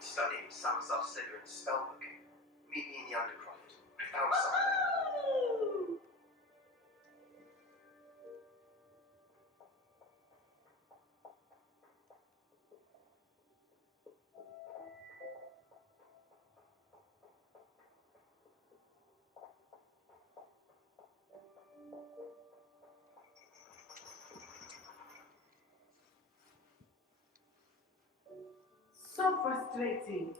Studying some Slytherin spellbook. Meet me in the undercroft. I found something. So frustrating.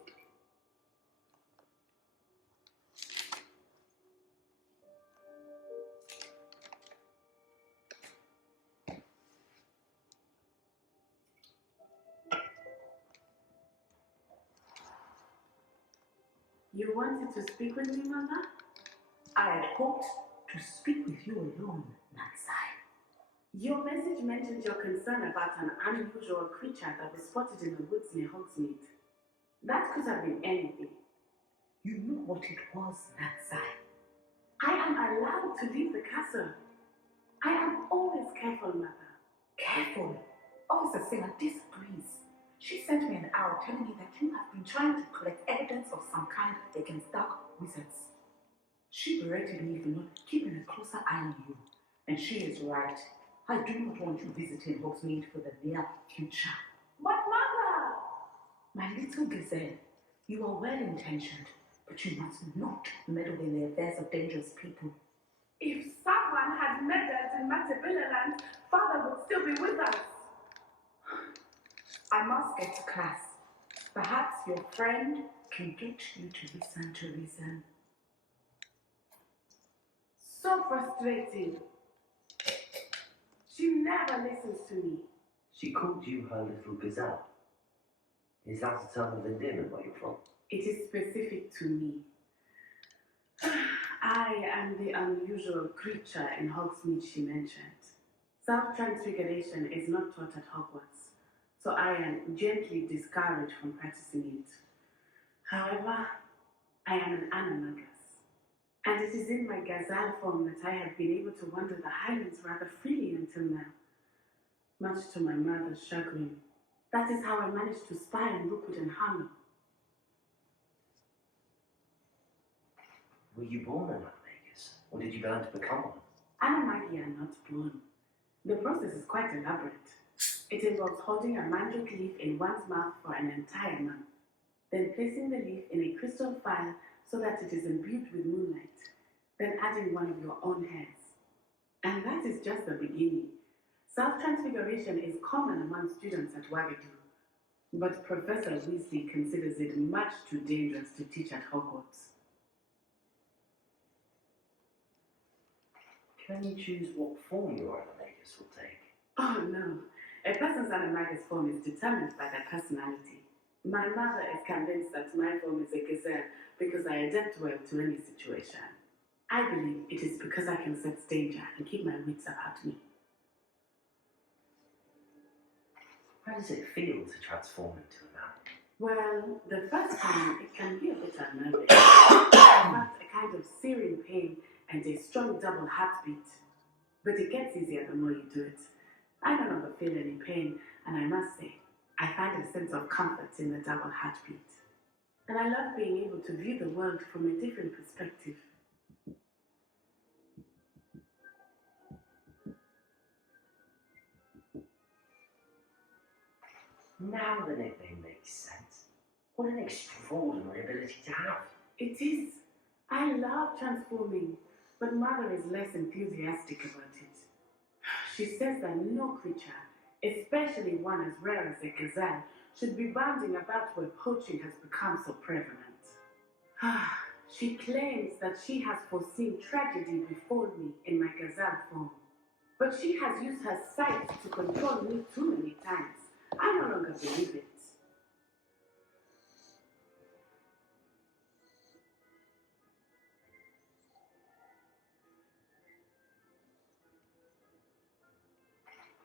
You wanted to speak with me, Mother? I had hoped to speak with you alone, Nansai. Your message mentioned your concern about an unusual creature that was spotted in the woods near Hogsmeade. That could have been anything. You knew what it was, Nansai. I am allowed to leave the castle. I am always careful, Mother. Careful. Officer Singer disagrees. She sent me an arrow telling me that you have been trying to collect evidence of some kind against dark wizards. She berated me for not keeping a closer eye on you. And she is right. I do not want you visiting Hogsmeade for the near future. But Mother! My little gazelle, you are well-intentioned, but you must not meddle in the affairs of dangerous people. If someone had meddled in Matabeleland, Father would still be with us. I must get to class. Perhaps your friend can get you to listen to reason. So frustrating. She never listens to me. She called you her little gazelle. Is that a term of endearment where you're from? It is specific to me. I am the unusual creature in Hogsmeade she mentioned. Self-transfiguration is not taught at Hogwarts, so I am gently discouraged from practicing it. However, I am an animagus, and it is in my gazelle form that I have been able to wander the Highlands rather freely until now. Much to my mother's chagrin. That is how I managed to spy on Rookwood and Harlow. Were you born an animagus, or did you learn to become one? Animagi are not born. The process is quite elaborate. It involves holding a mandrake leaf in one's mouth for an entire month, then placing the leaf in a crystal vial so that it is imbued with moonlight, then adding one of your own hairs. And that is just the beginning. Self-transfiguration is common among students at Wagadu, but Professor Weasley considers it much too dangerous to teach at Hogwarts. Can you choose what form your animagus will take? Oh no, a person's animagus form is determined by their personality. My mother is convinced that my form is a gazelle because I adapt well to any situation. I believe it is because I can sense danger and keep my wits about me. How does it feel to transform into a man? Well, the first time it can be a bit unnerving. In fact, a kind of searing pain and a strong double heartbeat. But it gets easier the more you do it. I no longer feel any pain, and I must say, I find a sense of comfort in the double heartbeat. And I love being able to view the world from a different perspective. Now the nickname makes sense. What an extraordinary ability to have. It is. I love transforming, but Mother is less enthusiastic about it. She says that no creature, especially one as rare as a gazelle, should be bounding about where poaching has become so prevalent. She claims that she has foreseen tragedy befall me in my gazelle form. But she has used her sight to control me too many times. I no longer believe it.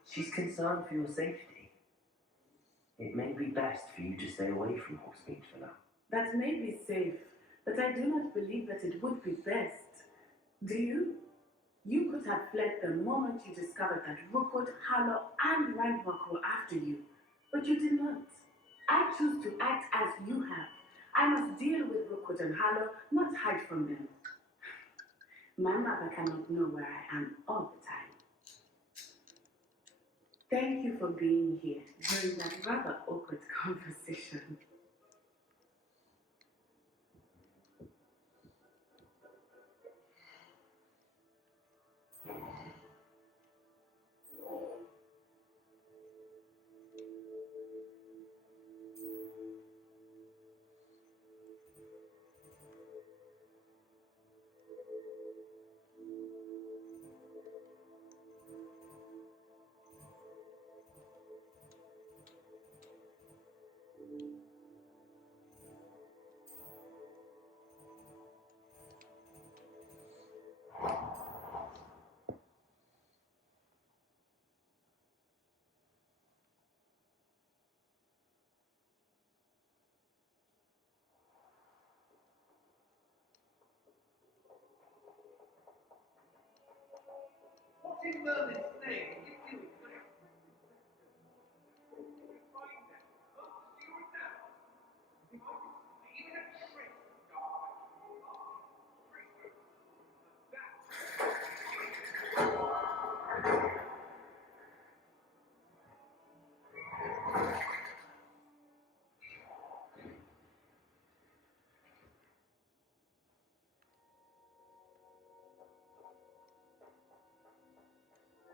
She's concerned for your safety. It may be best for you to stay away from Hogsmeade for now. That may be safe, but I do not believe that it would be best. Do you? You could have fled the moment you discovered that Rookwood, Harlow, and Ranrock were after you, but you did not. I choose to act as you have. I must deal with Rookwood and Harlow, not hide from them. My mother cannot know where I am all the time. Thank you for being here during that rather awkward conversation. What in Merlin's name are you doing there? Find them. Answer to your now. If I could see even a trace of dark magic,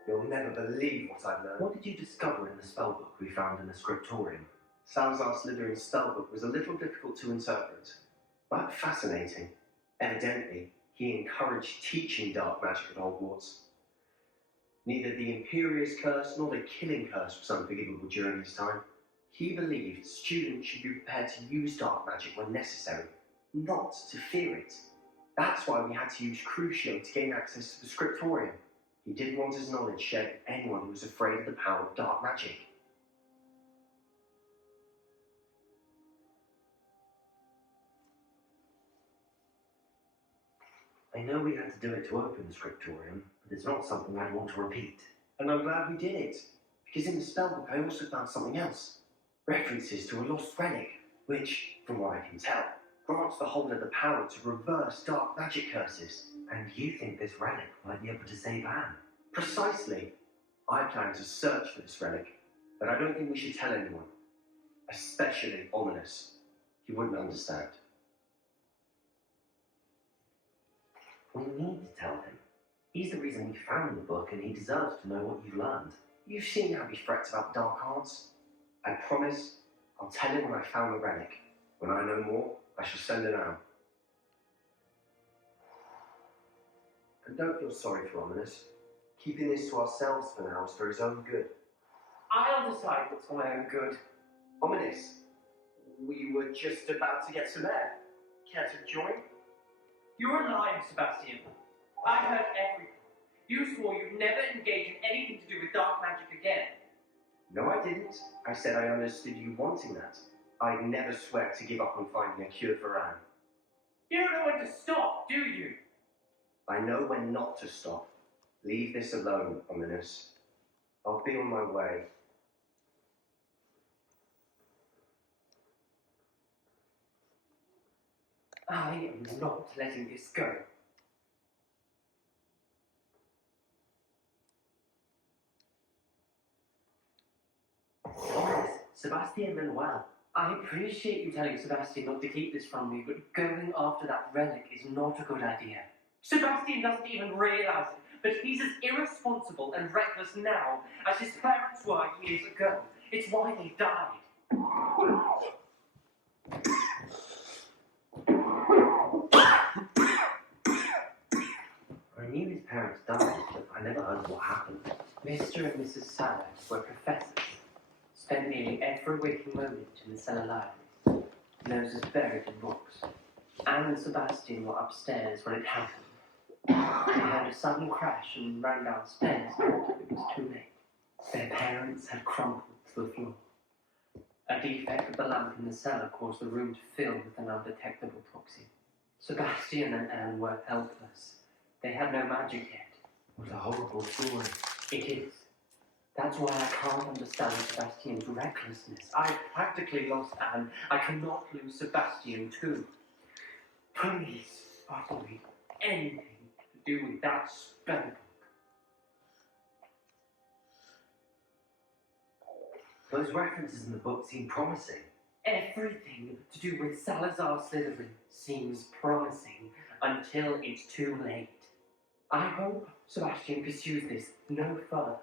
You'll never believe what I've learned. What did you discover in the spellbook we found in the scriptorium? Salazar Slytherin's spellbook was a little difficult to interpret, but fascinating. Evidently, he encouraged teaching dark magic at Hogwarts. Neither the Imperious Curse nor the Killing Curse was unforgivable during his time. He believed students should be prepared to use dark magic when necessary, not to fear it. That's why we had to use Crucio to gain access to the scriptorium. He didn't want his knowledge shared with anyone who was afraid of the power of dark magic. I know we had to do it to open the scriptorium, but it's not something I'd want to repeat. And I'm glad we did it, because in the spellbook I also found something else. References to a lost relic, which, from what I can tell, grants the holder the power to reverse dark magic curses. And you think this relic might be able to save Anne? Precisely. I plan to search for this relic, but I don't think we should tell anyone. Especially Ominous. He wouldn't understand. We need to tell him. He's the reason we found the book, and he deserves to know what you've learned. You've seen how he frets about dark arts. I promise I'll tell him when I found the relic. When I know more, I shall send it out. And don't feel sorry for Ominous. Keeping this to ourselves for now is for his own good. I'll decide what's for my own good. Ominous, we were just about to get some air. Care to join? You're lying, Sebastian. I heard everything. You swore you'd never engage in anything to do with dark magic again. No, I didn't. I said I understood you wanting that. I'd never swear to give up on finding a cure for Anne. You don't know when to stop, do you? I know when not to stop. Leave this alone, Ominous. I'll be on my way. I am not letting this go. Honest, Sebastian Manuel. I appreciate you telling Sebastian not to keep this from me, but going after that relic is not a good idea. Sebastian doesn't even realise it, but he's as irresponsible and reckless now as his parents were years ago. It's why they died. I knew his parents died, but I never heard what happened. Mr. and Mrs. Salad were professors, spent nearly every waking moment in the cellar libraries, noses buried in books. Anne and Sebastian were upstairs when it happened. They heard a sudden crash and ran downstairs, but it was too late. Their parents had crumpled to the floor. A defect of the lamp in the cellar caused the room to fill with an undetectable toxin. Sebastian and Anne were helpless. They had no magic yet. What a horrible story. It is. That's why I can't understand Sebastian's recklessness. I practically lost Anne. I cannot lose Sebastian too. Please avoid anything to do with that spellbook. Those references in the book seem promising. Everything to do with Salazar Slytherin seems promising until it's too late. I hope Sebastian pursues this no further,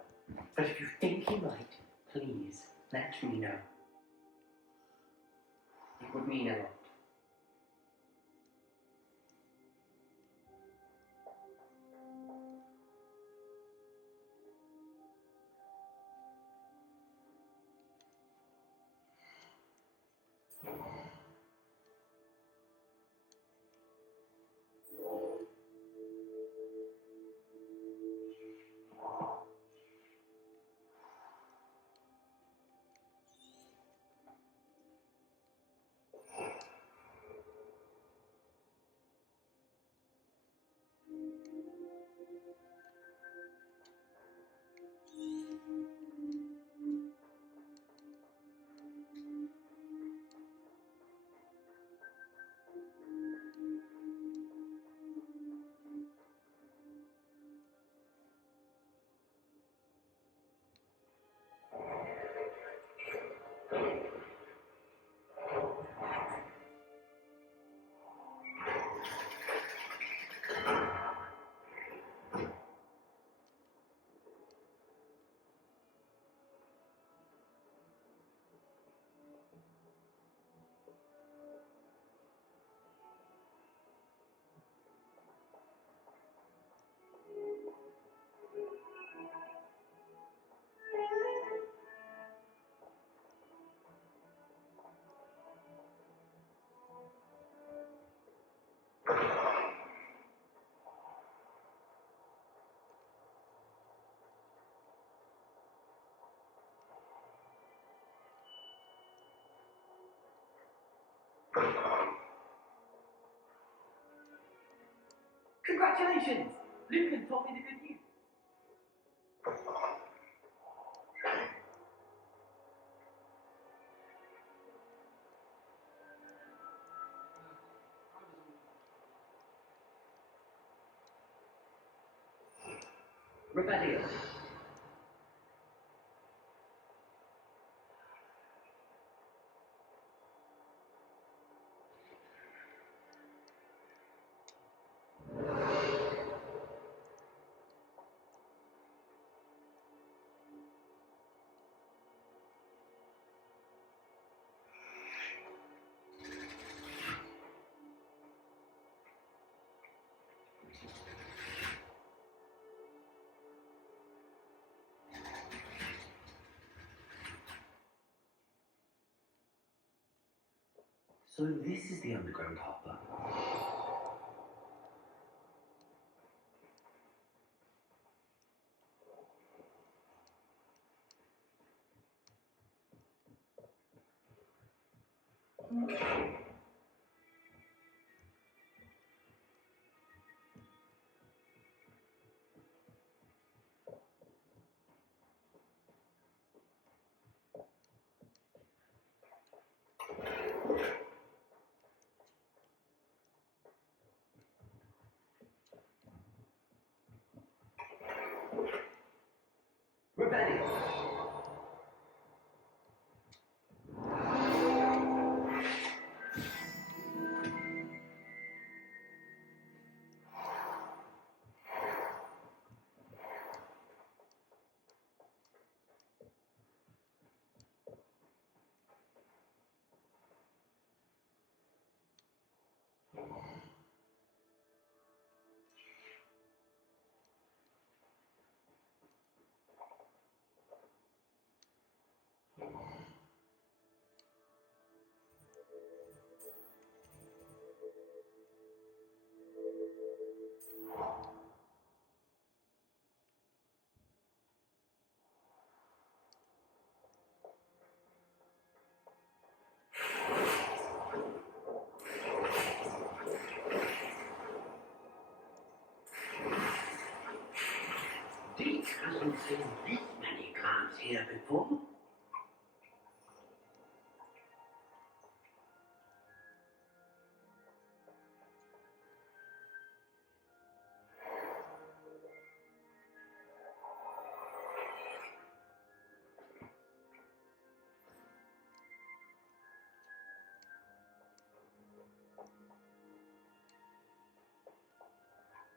but if you think he might, please let me know. It would mean a lot. Congratulations! Lucan told me the good news. Rebellion. So this is the underground hopper. Dick hasn't seen this many plants here before.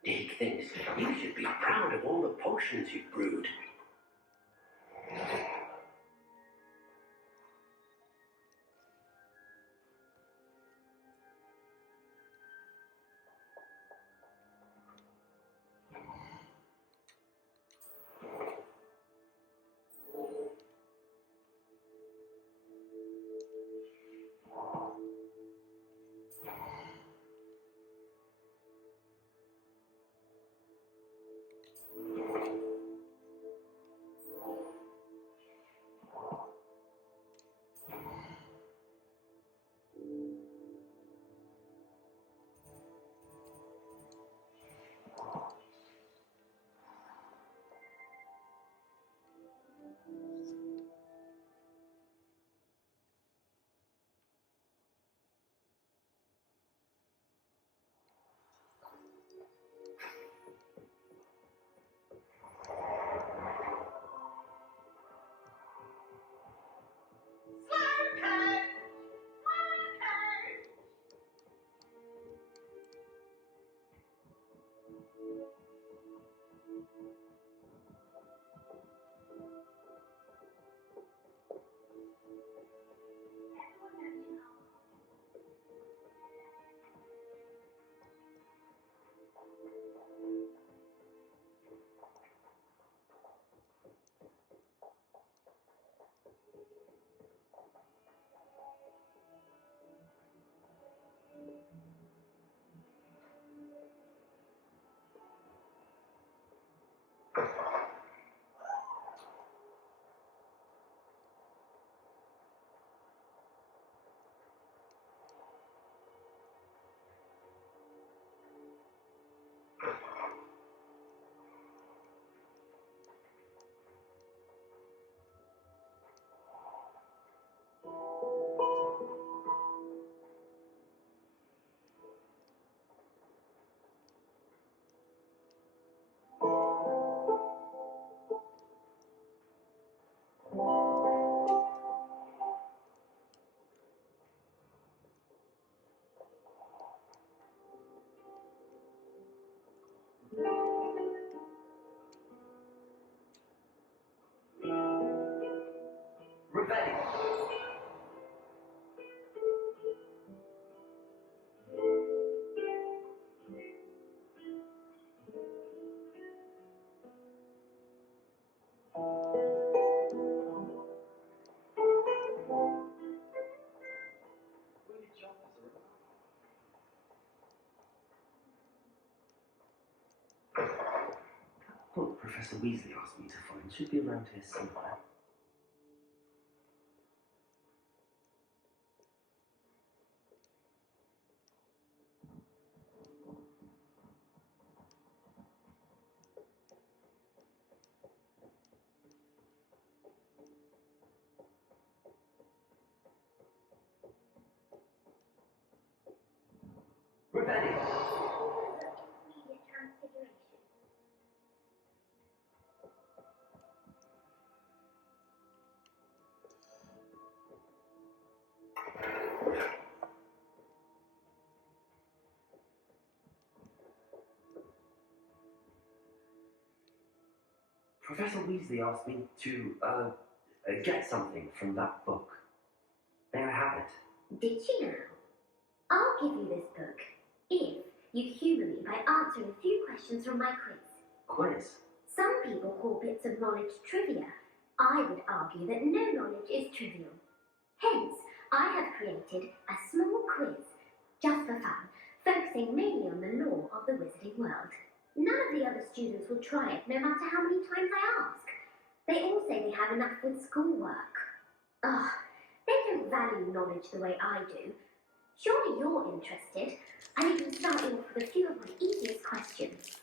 Dick thinks you should be proud of all the potions you've brewed. Revenge! That book Professor Weasley asked me to find should be around here somewhere. Revenge! Intermediate transfiguration. Professor Weasley asked me to, get something from that book. May I have it? Did you know? I'll give you this book if you humour me by answering a few questions from my quiz. Quiz? Some people call bits of knowledge trivia. I would argue that no knowledge is trivial. Hence, I have created a small quiz, just for fun, focusing mainly on the lore of the wizarding world. None of the other students will try it, no matter how many times I ask. They all say they have enough with schoolwork. Ugh, they don't value knowledge the way I do. Surely you're interested, and you can start off with a few of my easiest questions.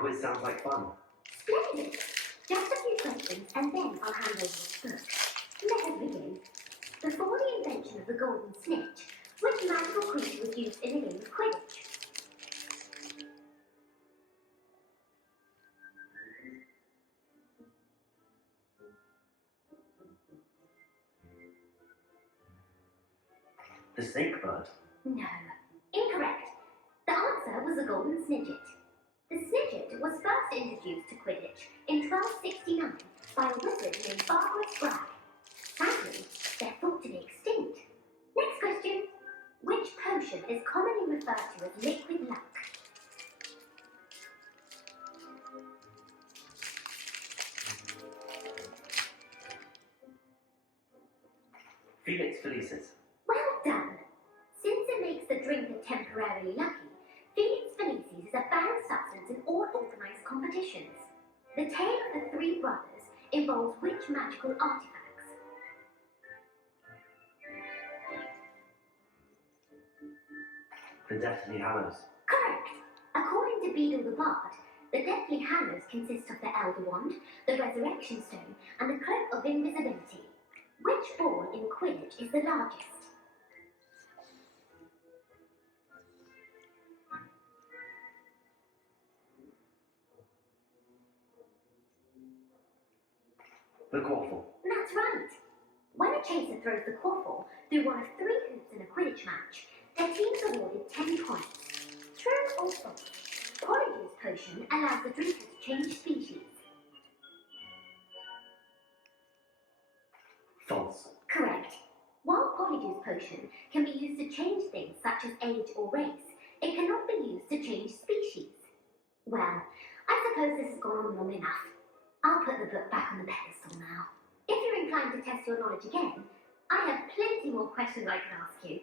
quiz sounds like fun. Splendid! Just a few questions and then I'll hand over the book. Let us begin. Before the invention of the golden snitch, which magical creature was used in the game of Quidditch? The snake bird. No. Incorrect. The answer was the golden snidget. The snidget was first introduced to Quidditch in 1269 by a wizard named Barbara Bragg. Sadly, they're thought to be extinct. Next question. Which potion is commonly referred to as liquid luck? Felix Felicis. Well done. Since it makes the drinker temporarily lucky, Felix Felicis is a banned substance in all organised competitions. The tale of the three brothers involves which magical artifacts? The Deathly Hallows. Correct. According to Beadle the Bard, the Deathly Hallows consist of the Elder Wand, the Resurrection Stone, and the Cloak of Invisibility. Which ball in Quidditch is the largest? The Quaffle. That's right. When a chaser throws the quaffle through one of 3 hoops in a Quidditch match, their team's awarded 10 points. True or false? Polyjuice potion allows the drinker to change species. False. Correct. While Polyjuice potion can be used to change things such as age or race, it cannot be used to change species. Well, I suppose this has gone on long enough. I'll put the book back on the pedestal now. If you're inclined to test your knowledge again, I have plenty more questions I can ask you.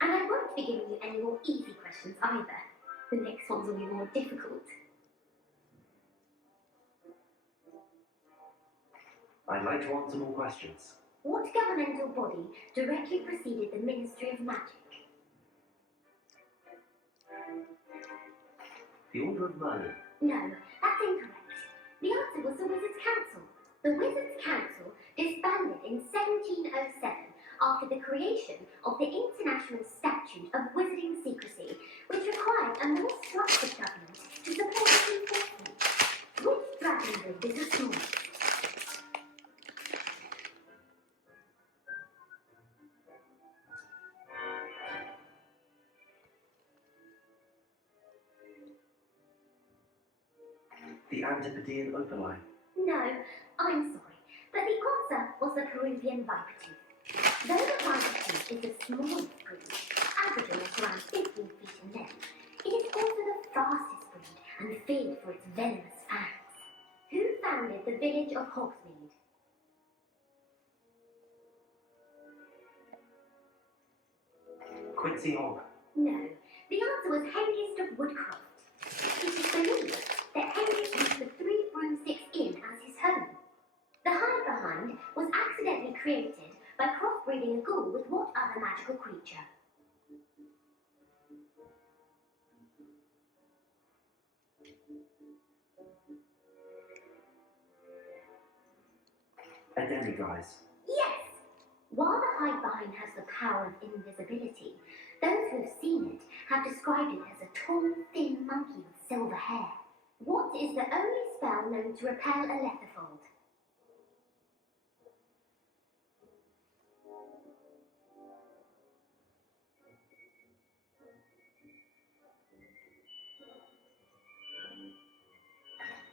And I won't be giving you any more easy questions either. The next ones will be more difficult. I'd like to answer more questions. What governmental body directly preceded the Ministry of Magic? The Order of Merlin. No, that's incorrect. The answer was the Wizards' Council. The Wizards' Council disbanded in 1707 after the creation of the International Statute of Wizarding Secrecy, which required a more structured government to support its enforcement. Which dragon breed is the smallest? The Antipodean Opaline. No, I'm sorry, but the answer was the Peruvian viper tooth. Though the viper tooth is the smallest breed, averaging at around 15 feet in length, it is also the fastest breed and feared for its venomous fangs. Who founded the village of Hogsmeade? Quincy Hogg. No, the answer was Henriest of Woodcroft. It is believed that Henry used the 3 broomsticks inn as his home. The hide behind was accidentally created by crossbreeding a ghoul with what other magical creature? A demiguise. Yes! While the hide behind has the power of invisibility, those who have seen it have described it as a tall, thin monkey with silver hair. What is the only spell known to repel a letterfold?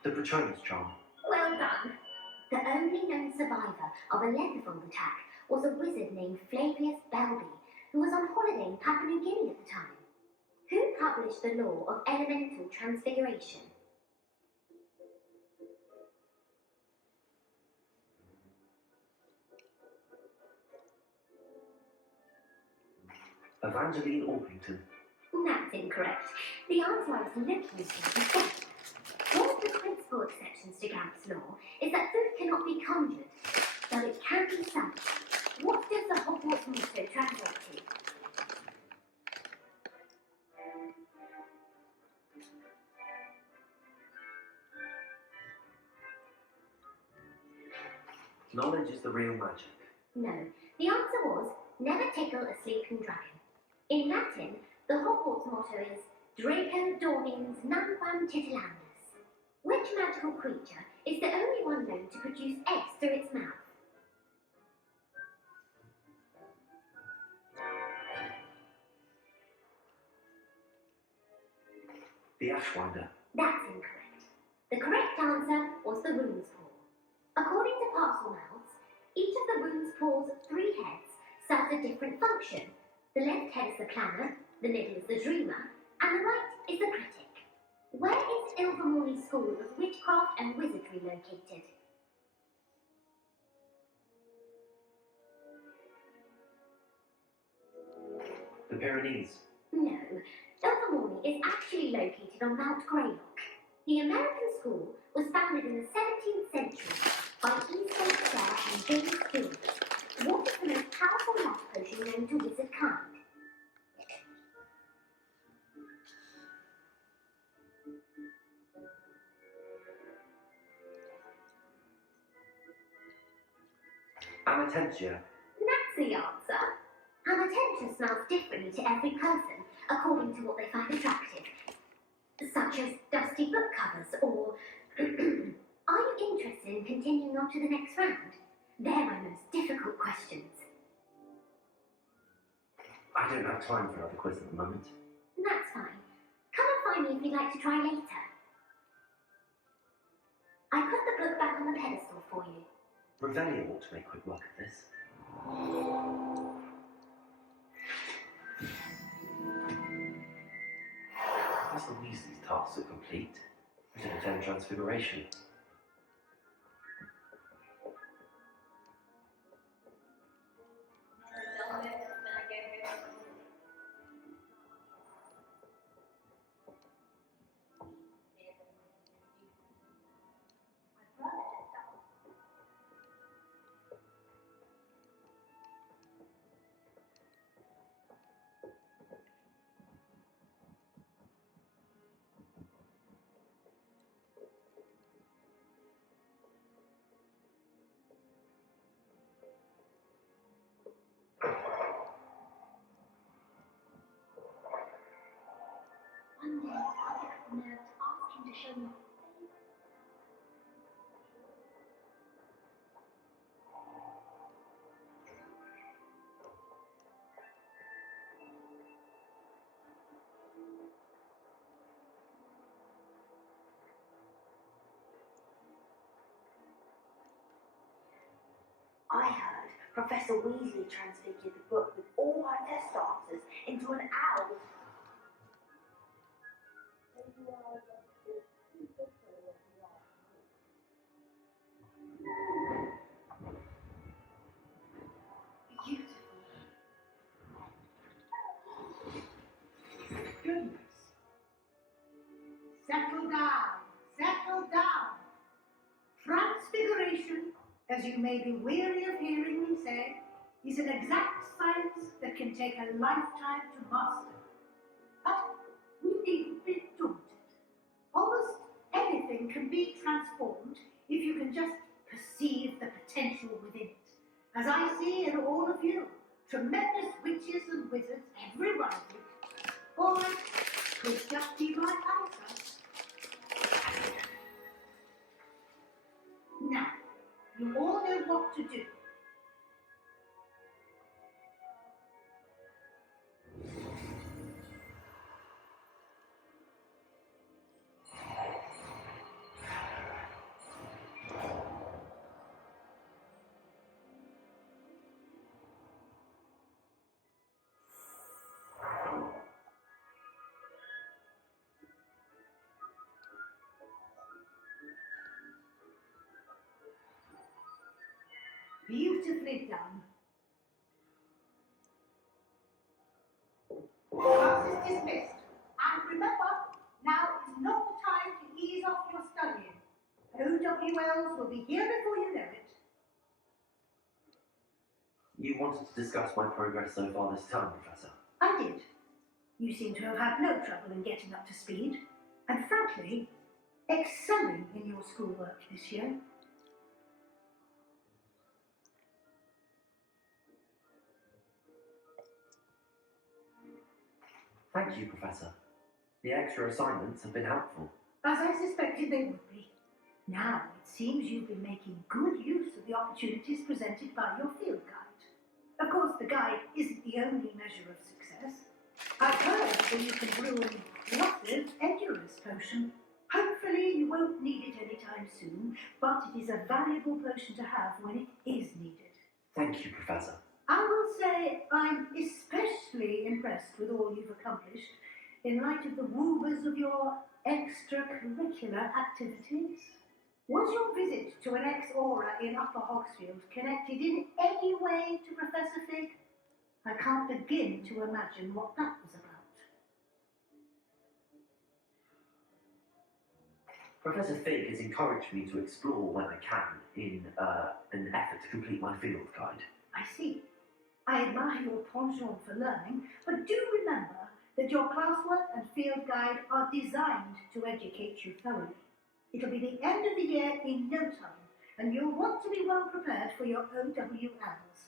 The Patronus Charm. Well done. The only known survivor of a letterfold attack was a wizard named Flavius Belby, who was on holiday in Papua New Guinea at the time. Who published the law of elemental transfiguration? Evangeline Orpington. That's incorrect. The answer I was looking for before. One of the principal exceptions to Gambit's law is that food cannot be conjured, though it can be summoned. What does the Hogwarts motto translate to? Knowledge is the real magic. No, the answer was, never tickle a sleeping dragon. In Latin, the Hogwarts motto is Draco dormiens nanquam titilandus. Which magical creature is the only one known to produce eggs through its mouth? The Ashwinder. That's incorrect. The correct answer was the rune's paw. According to Parselmouths, each of the rune's paw's 3 heads serves a different function. The left head is the planner, the middle is the dreamer, and the right is the critic. Where is Ilvermorny School of Witchcraft and Wizardry located? The Pyrenees. No, Ilvermorny is actually located on Mount Greylock. The American school was founded in the 17th century by Eastgate Fair and James Stewart. What is the most powerful love potion known to wizard kind? Amatentia. That's the answer. Amatentia smells differently to every person according to what they find attractive, such as dusty book covers or... Are you interested in continuing on to the next round? They're my most difficult questions. I don't have time for another quiz at the moment. That's fine. Come and find me if you'd like to try later. I put the book back on the pedestal for you. Revelio ought to make quick work of this. Professor Weasley's tasks are complete. We should attend Transfiguration. One day, I'll pick up the nerve to ask him to show me his favourite. I heard Professor Weasley transfigured the book with all her test answers into an owl. Beautiful. Goodness. Settle down. Settle down. Transfiguration, as you may be weary of hearing me say, is an exact science that can take a lifetime to master. But we needn't be daunted. Almost anything can be transformed if you can just perceive the potential within it. As I see in all of you, tremendous witches and wizards, every one of you. Or it could just be my eyesight. Now, you all know what to do. Beautifully done. Class is dismissed. And remember, now is not the time to ease off your studying. O.W. Wells will be here before you know it. You wanted to discuss my progress so far this term, Professor. I did. You seem to have had no trouble in getting up to speed, and frankly, excelling in your schoolwork this year. Thank you, Professor. The extra assignments have been helpful. As I suspected they would be. Now, it seems you've been making good use of the opportunities presented by your field guide. Of course, the guide isn't the only measure of success. I've heard that you can brew an explosive endurance potion. Hopefully, you won't need it anytime soon, but it is a valuable potion to have when it is needed. Thank you, Professor. I will say I'm especially impressed with all you've accomplished in light of the woobers of your extracurricular activities. Was your visit to an ex-aura in Upper Hogsfield connected in any way to Professor Fig? I can't begin to imagine what that was about. Professor Fig has encouraged me to explore when I can in an effort to complete my field guide. I see. I admire your penchant for learning, but do remember that your classwork and field guide are designed to educate you thoroughly. It'll be the end of the year in no time, and you'll want to be well prepared for your OWLs.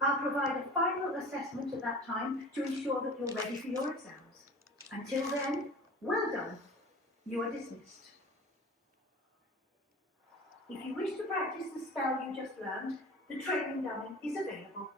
I'll provide a final assessment at that time to ensure that you're ready for your exams. Until then, well done. You are dismissed. If you wish to practice the spell you just learned, the training dummy is available.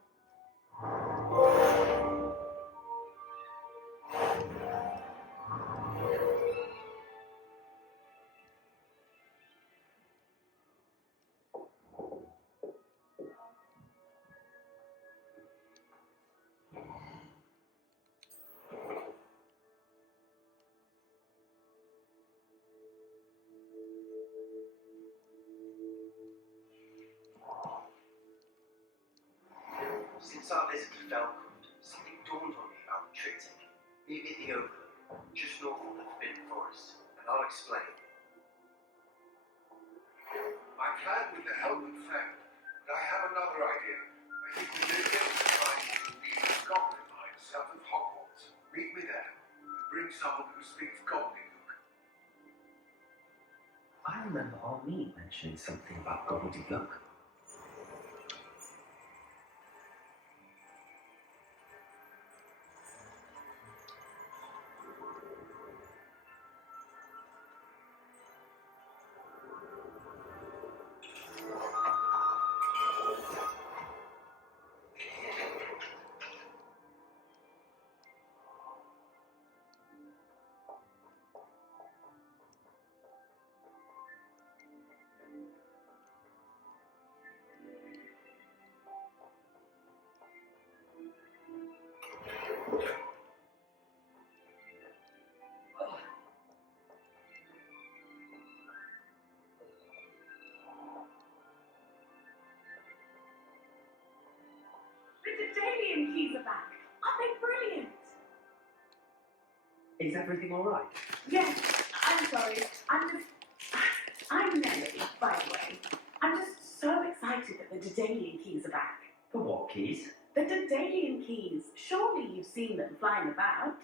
Since our visit to Felcroft, something dawned on me about the triptych. Meet me at the overlook, just north of the Forbidden Forest, and I'll explain. I planned with the helmet failed, but I have another idea. I think we may be able to find the goblin mine south of Hogwarts. Meet me there, and bring someone who speaks gobbledygook. I remember Armin mentioning something about gobbledygook. The Daedalian keys are back. Aren't they brilliant? Is everything all right? Yes, I'm sorry. I'm Nelly, by the way. I'm just so excited that the Daedalian keys are back. The what keys? The Daedalian keys. Surely you've seen them flying about.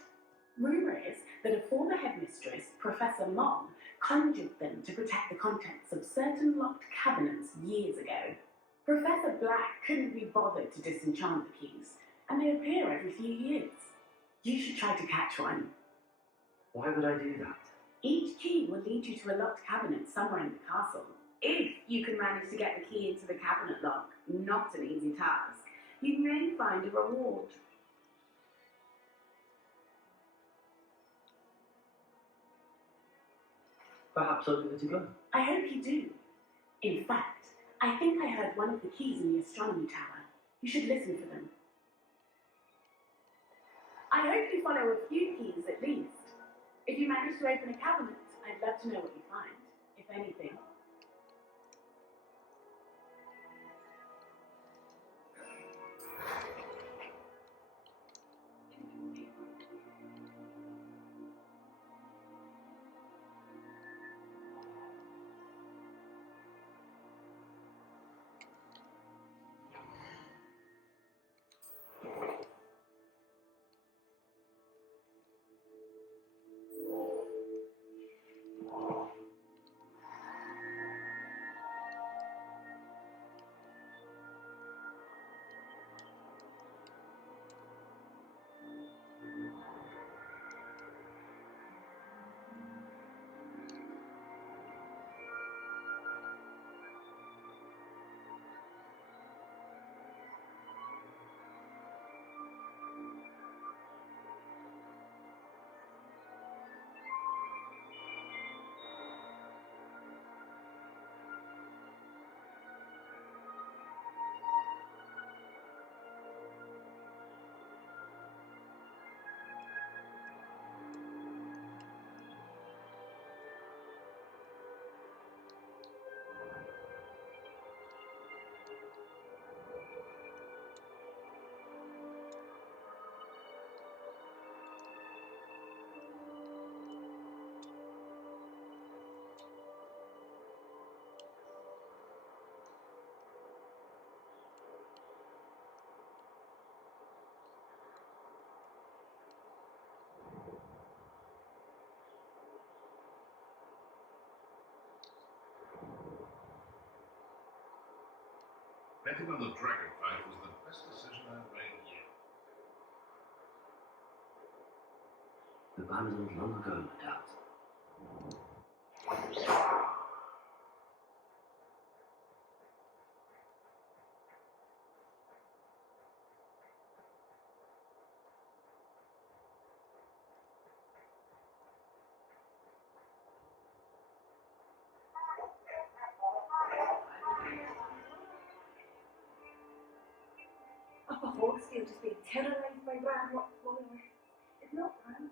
Rumour is that a former headmistress, Professor Mom, conjured them to protect the contents of certain locked cabinets years ago. Professor Black couldn't be bothered to disenchant the keys, and they appear every few years. You should try to catch one. Why would I do that? Each key will lead you to a locked cabinet somewhere in the castle. If you can manage to get the key into the cabinet lock, not an easy task, you may find a reward. Perhaps I'll give it a go. I hope you do. In fact, I think I heard one of the keys in the astronomy tower. You should listen for them. I hope you follow a few keys at least. If you manage to open a cabinet, I'd love to know what you find, if anything. Betting on the dragon fight was the best decision I've made yet. Abandoned long ago, no doubt. Upper Hawksfield just being terrorised by brown rock florists. It's not brown.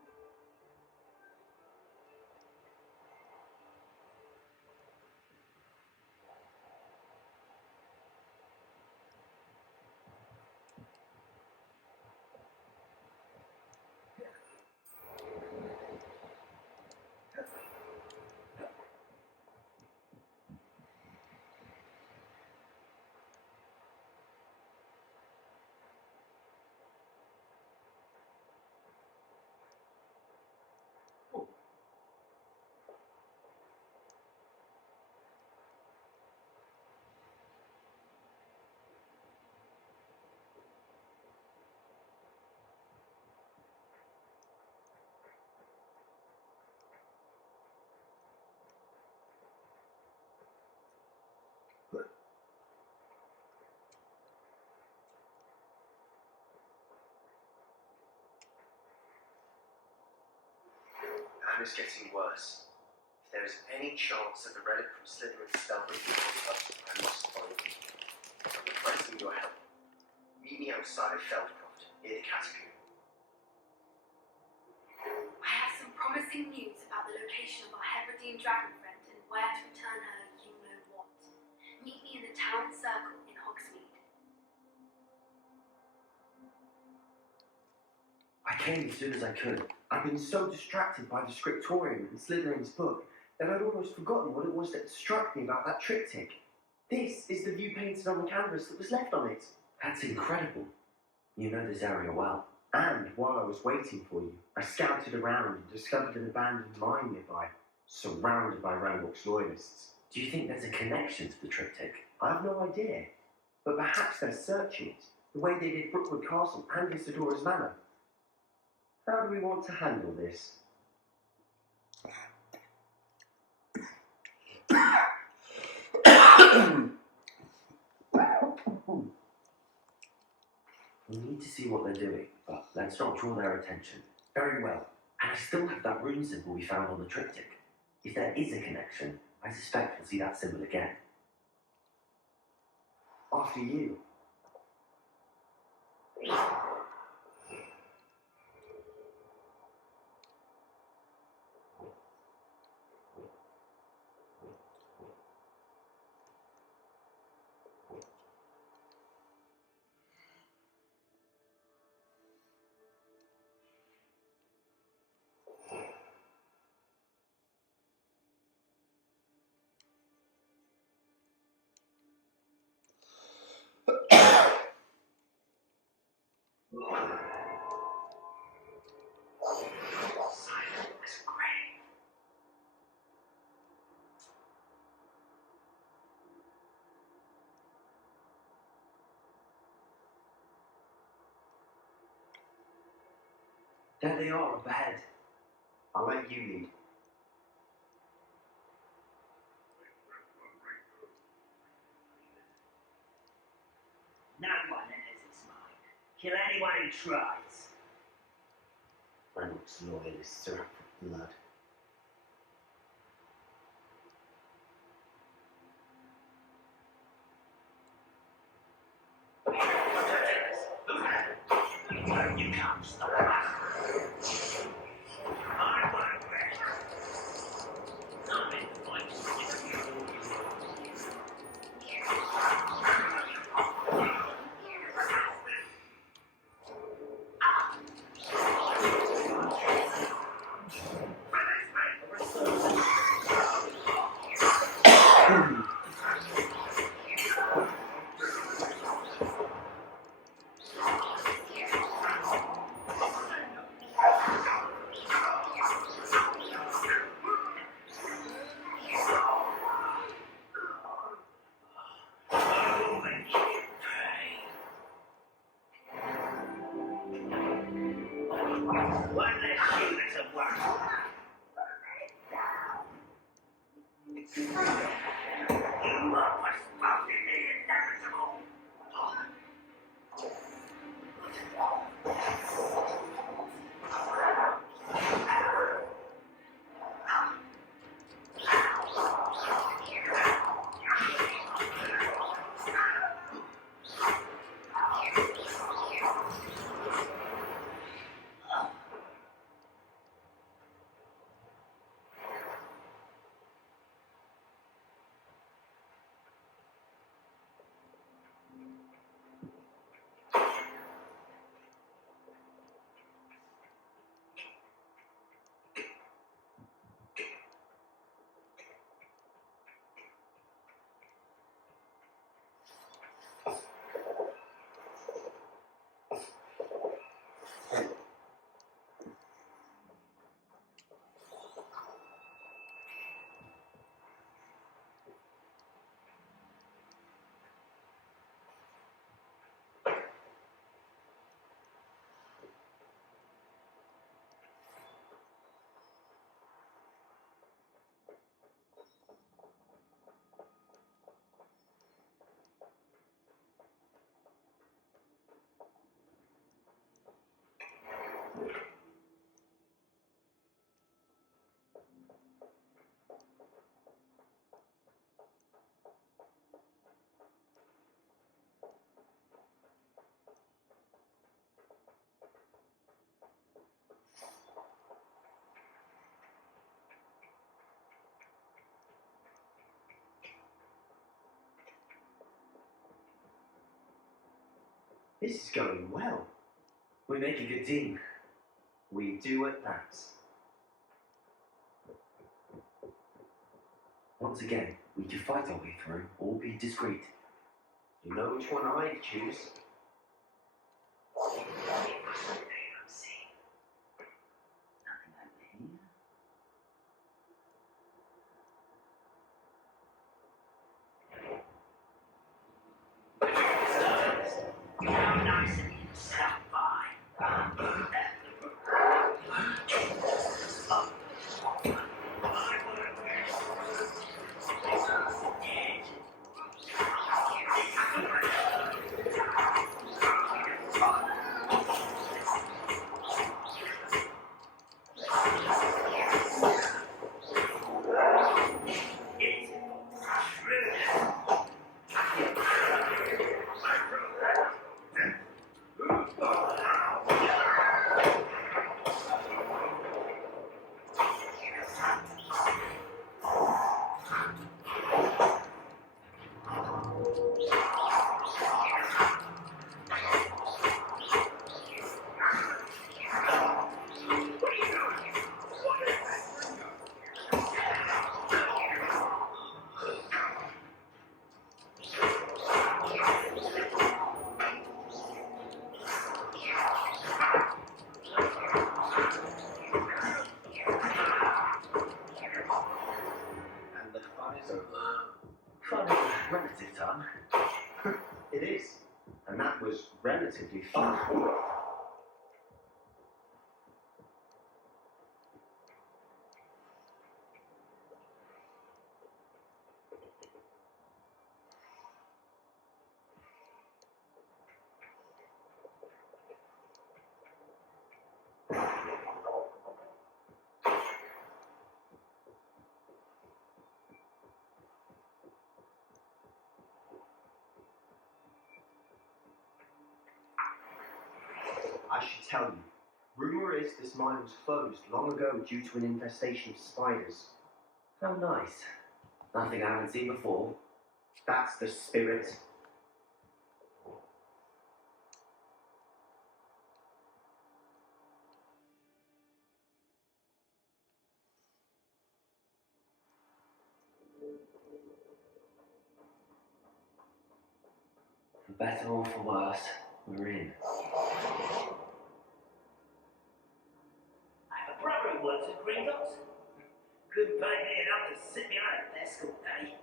And it's getting worse. If there is any chance that the relic from Slytherin's Stelbrook will hold up, I must find it. I'm requesting your help. Meet me outside of Feldcroft, near the catacomb. I have some promising news about the location of our Hebridean dragon friend and where to return her you know what. Meet me in the town circle in Hogsmeade. I came as soon as I could. I'd been so distracted by the scriptorium and Slytherin's book that I'd almost forgotten what it was that struck me about that triptych. This is the view painted on the canvas that was left on it. That's incredible. You know this area well. And while I was waiting for you, I scouted around and discovered an abandoned mine nearby, surrounded by Ranrock's loyalists. Do you think there's a connection to the triptych? I have no idea. But perhaps they're searching it, the way they did Brookwood Castle and Isidora's Manor. How do we want to handle this? We need to see what they're doing, but let's not draw their attention. Very well. And I still have that rune symbol we found on the triptych. If there is a connection, I suspect we'll see that symbol again. After you. There they are, up ahead. I'll let you lead. No one enters its mind. Kill anyone who tries. Ranrock's loyalists are up for blood. You can't stop us. I won't rest. I'm in the fight with you. You are postponing the inevitable. This is going well. We make a good team. We do at that. Once again, we can fight our way through or be discreet. You know which one I'd choose. Nice and self-by. Fun is a relative term. It is. And that was relatively fun. I should tell you, rumour is this mine was closed long ago due to an infestation of spiders. How nice. Nothing I haven't seen before. That's the spirit. For better or for worse, we're in. I have a brother who works at Green Dots. Couldn't pay me enough to sit behind a desk all day.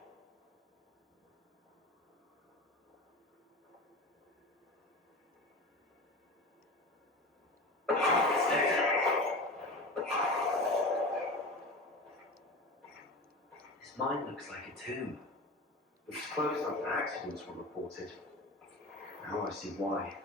This Mine looks like a tomb. It was closed after accidents were reported. Now I see why.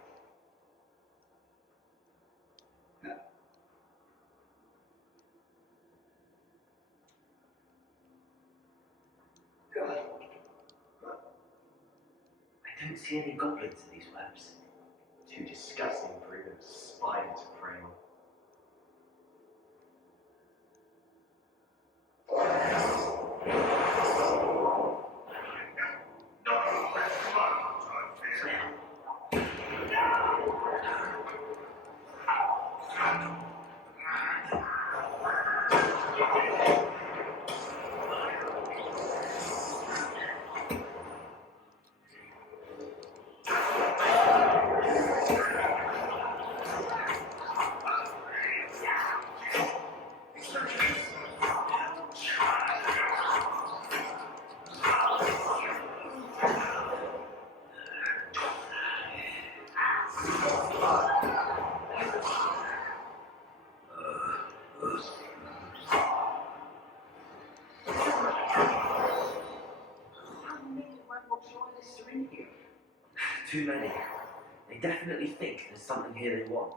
I don't see any goblins in these webs. Too disgusting for even a spider to prey on. Too many. They definitely think there's something here they want.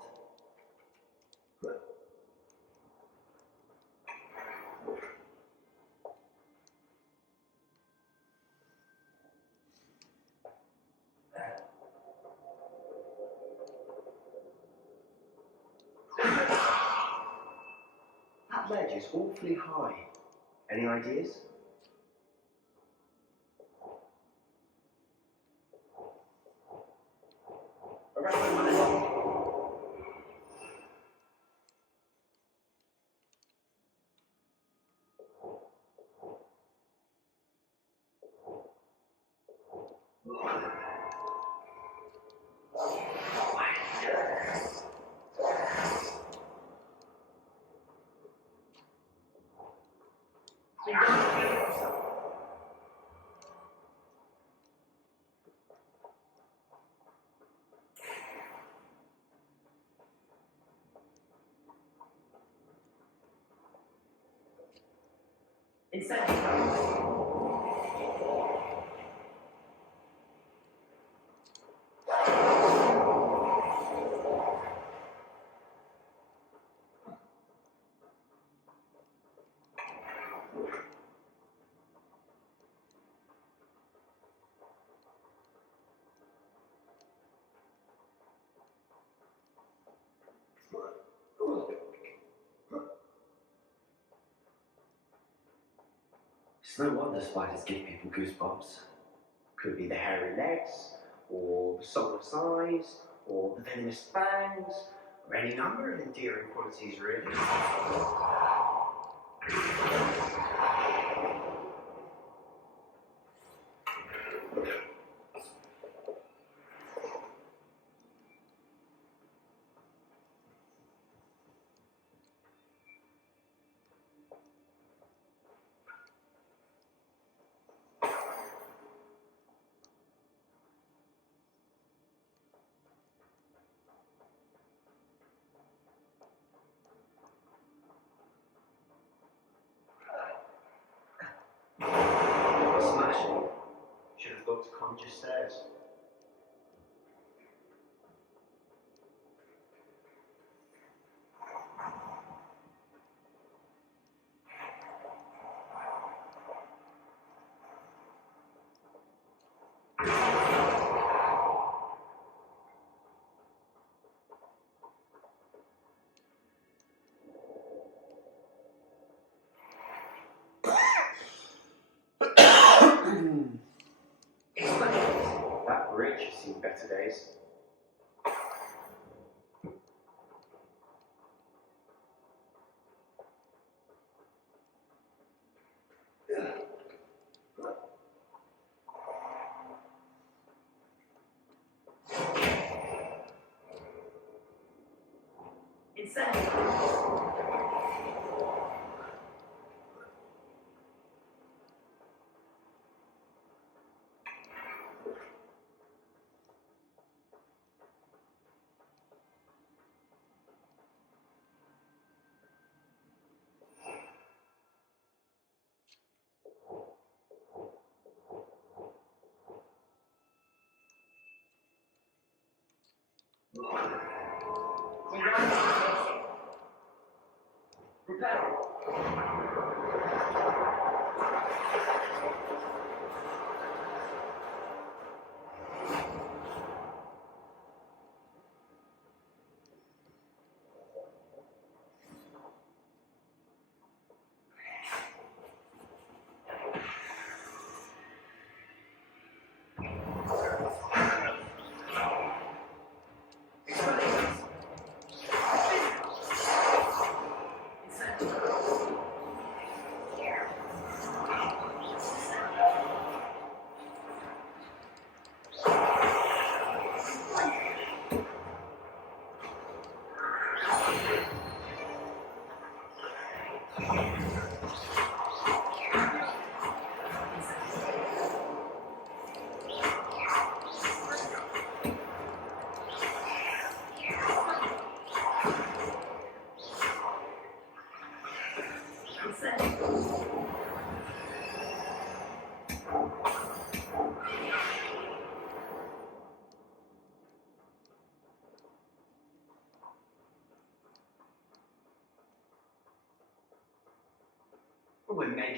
That ledge is awfully high. Any ideas? It's no wonder spiders give people goosebumps. Could be the hairy legs, or the soulless eyes, or the venomous fangs, or any number of endearing qualities, really. Smashing. Should have got to conjure stairs. That bridge has seen better days.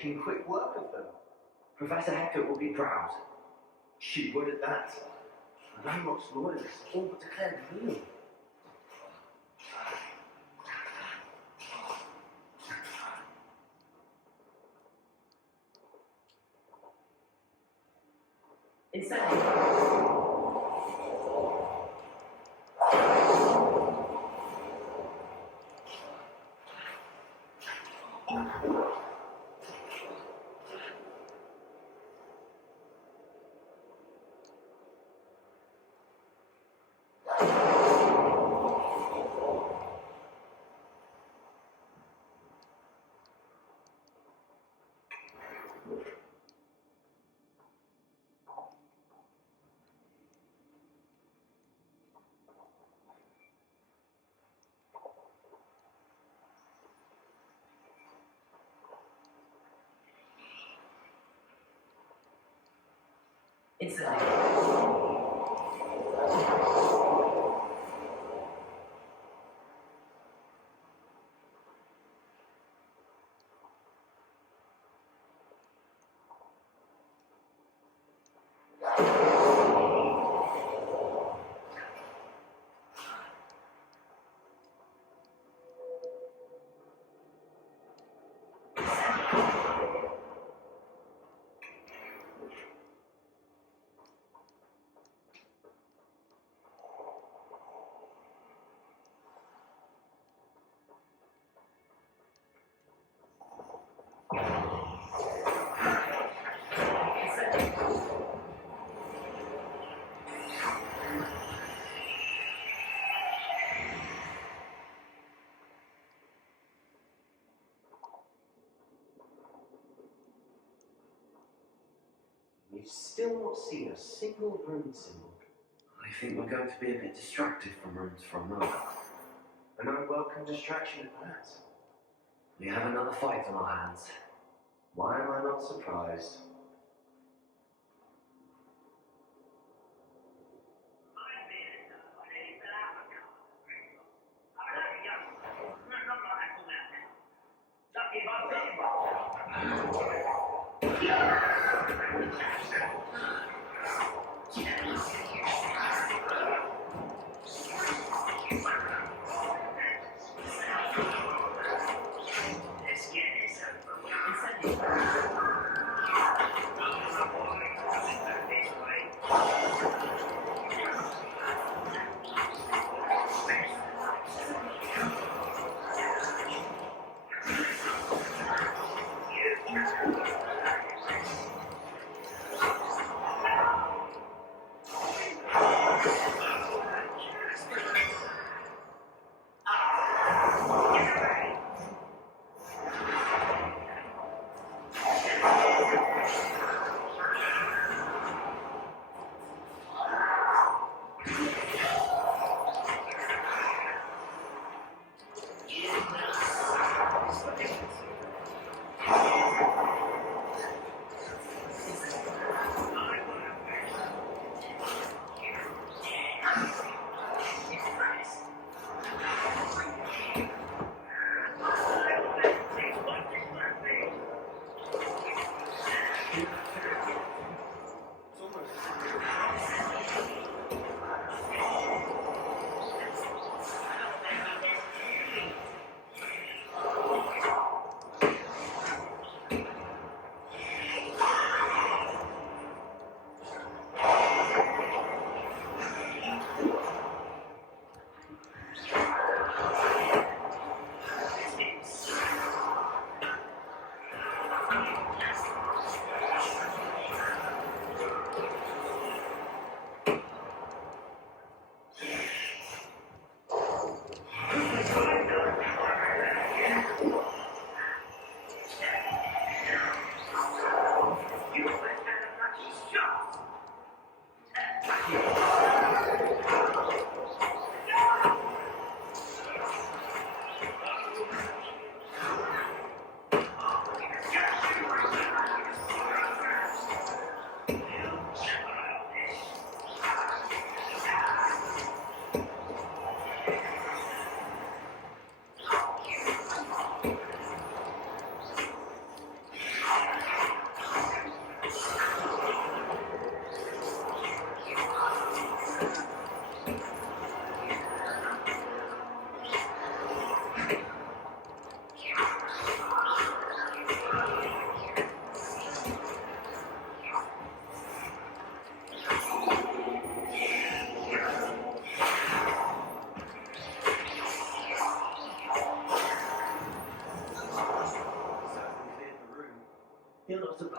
making quick work of them. Professor Hector will be proud. She would at that. Landmark's lawyers all but declared war. We've still not seen a single rune symbol. I think we're going to be a bit distracted from runes for a moment. An unwelcome distraction at that. We have another fight on our hands. Why am I not surprised?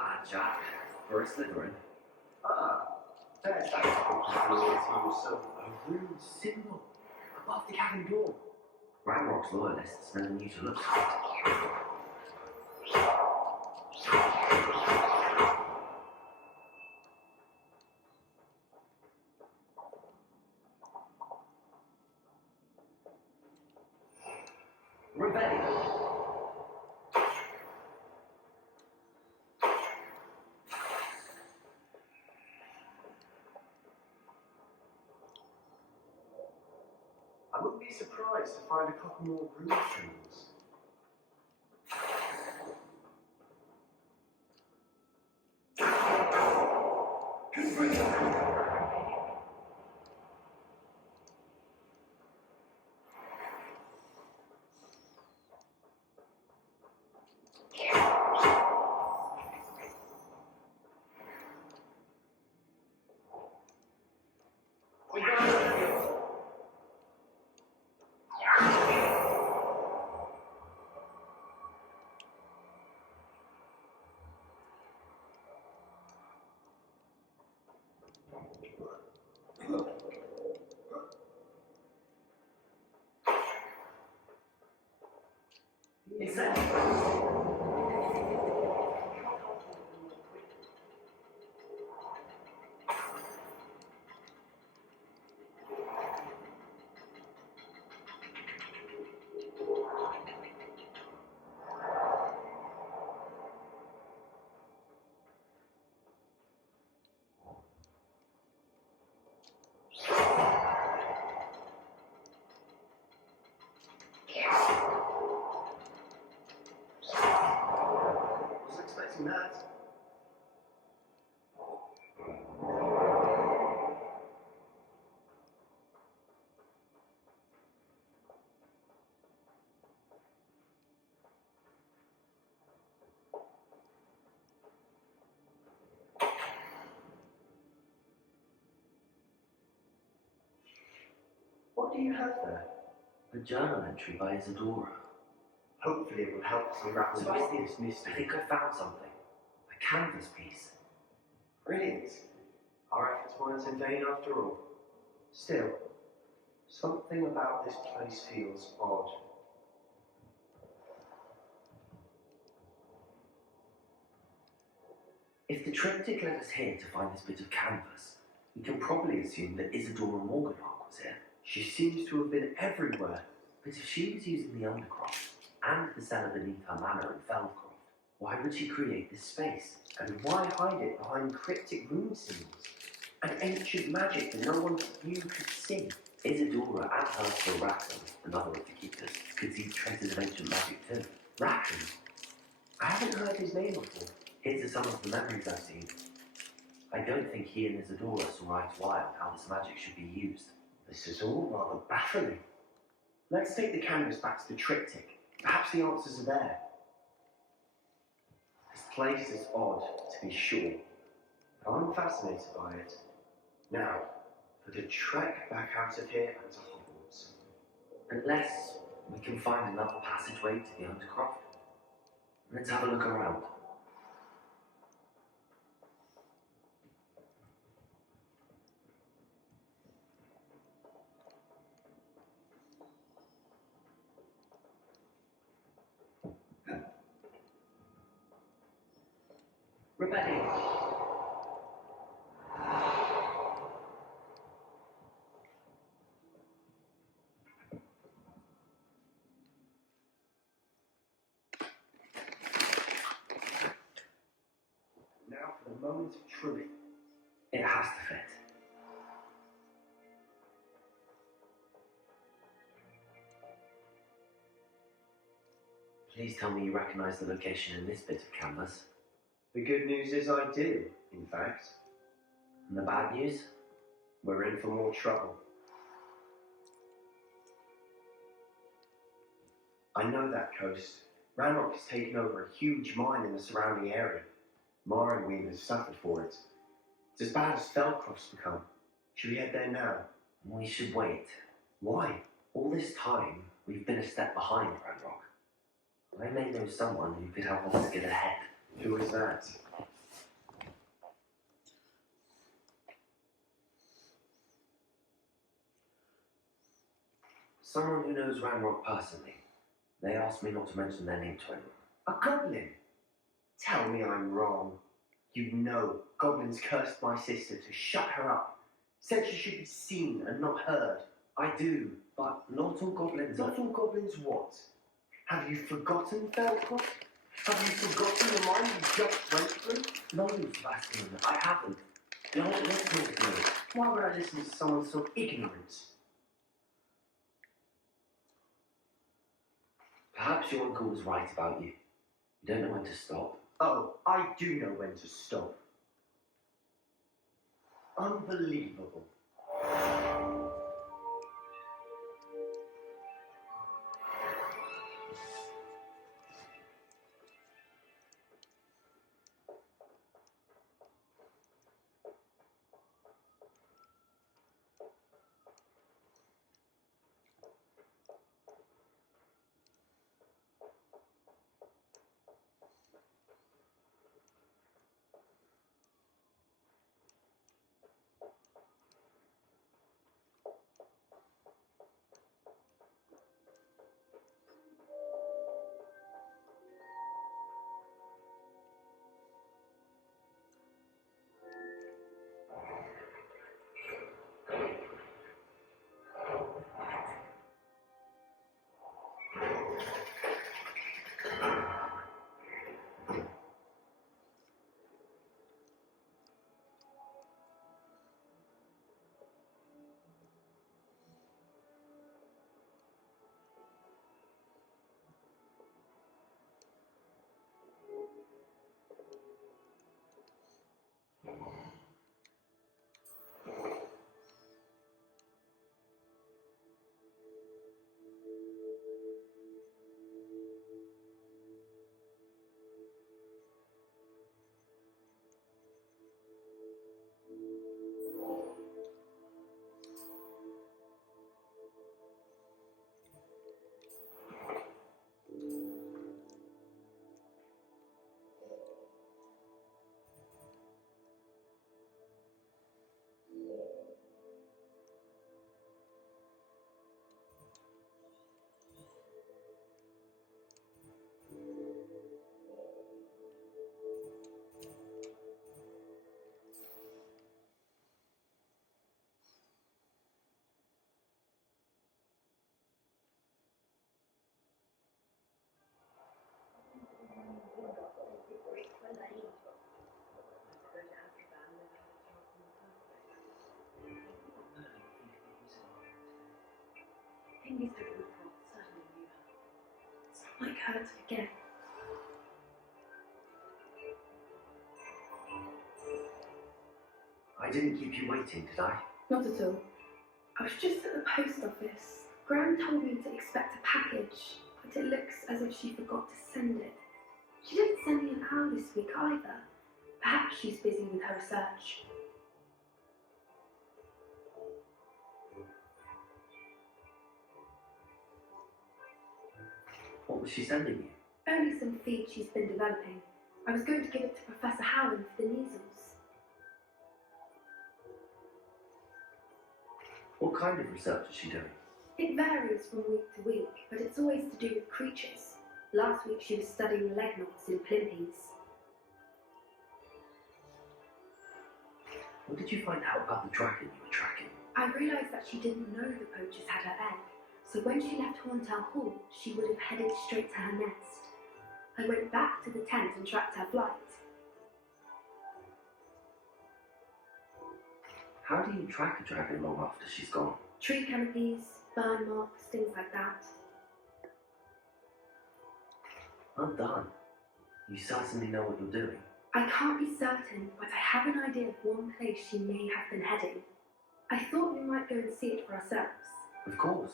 bad, Jack. For a Slytherin. There's that Also, a rune symbol above the cabin door. Ranrock's loyalists never knew to look for it. Rebellion. I wouldn't be surprised to find a couple more rune symbols. Wasn't expecting that. What do you have there? A journal entry by Isadora. Hopefully it will help us unravel this mystery. I think I found something. A canvas piece. Brilliant. Our efforts weren't in vain after all. Still, something about this place feels odd. If the triptych led us here to find this bit of canvas, we can probably assume that Isadora Morganrock was here. She seems to have been everywhere. But if she was using the Undercroft and the cellar beneath her manor in Feldcroft, why would she create this space? And why hide it behind cryptic rune symbols and ancient magic that no one but you could see? Isadora and her husband Rackham, another of the keepers, could see traces of ancient magic too. Rackham? I haven't heard his name before. Here's some of the memories I've seen. I don't think he and Isadora saw eye to eye on how this magic should be used. This is all rather baffling. Let's take the canvas back to the triptych. Perhaps the answers are there. This place is odd, to be sure, but I'm fascinated by it. Now, for the trek back out of here and to Hogwarts. Unless we can find another passageway to the Undercroft. Let's have a look around. Rebellion. Now for the moment of truth. It has to fit. Please tell me you recognize the location in this bit of canvas. The good news is I do, in fact. And the bad news? We're in for more trouble. I know that coast. Ranrock has taken over a huge mine in the surrounding area. Morrowind has suffered for it. It's as bad as Feldcroft's become. Should we head there now? We should wait. Why? All this time, we've been a step behind Ranrock. I may know someone who could help us get ahead. Who is that? Someone who knows Ranrock personally. They asked me not to mention their name to anyone. A goblin! Tell me I'm wrong. You know, goblins cursed my sister to shut her up. Said she should be seen and not heard. I do, but not all goblins. Not all goblins what? Have you forgotten, Felcott? Have you forgotten the mind you just went through? No, Sebastian, I haven't. You're not listening to me. Why would I listen to someone so ignorant? Perhaps your uncle was right about you. You don't know when to stop. Oh, I do know when to stop. Unbelievable. Henry's different thoughts certainly knew her. It's not like her to forget. I didn't keep you waiting, did I? Not at all. I was just at the post office. Gran told me to expect a package, but it looks as if she forgot to send it. She didn't send me an hour this week either. Perhaps she's busy with her research. What was she sending you? Only some feed she's been developing. I was going to give it to Professor Howland for the measles. What kind of research is she doing? It varies from week to week, but it's always to do with creatures. Last week she was studying leg knots in plimpies. What did you find out about the dragon you were tracking? I realised that she didn't know the poachers had her egg, so when she left Horntail Hall, she would have headed straight to her nest. I went back to the tent and tracked her flight. How do you track a dragon long after she's gone? Tree canopies, burn marks, things like that. Well done. You certainly know what you're doing. I can't be certain, but I have an idea of one place she may have been heading. I thought we might go and see it for ourselves. Of course.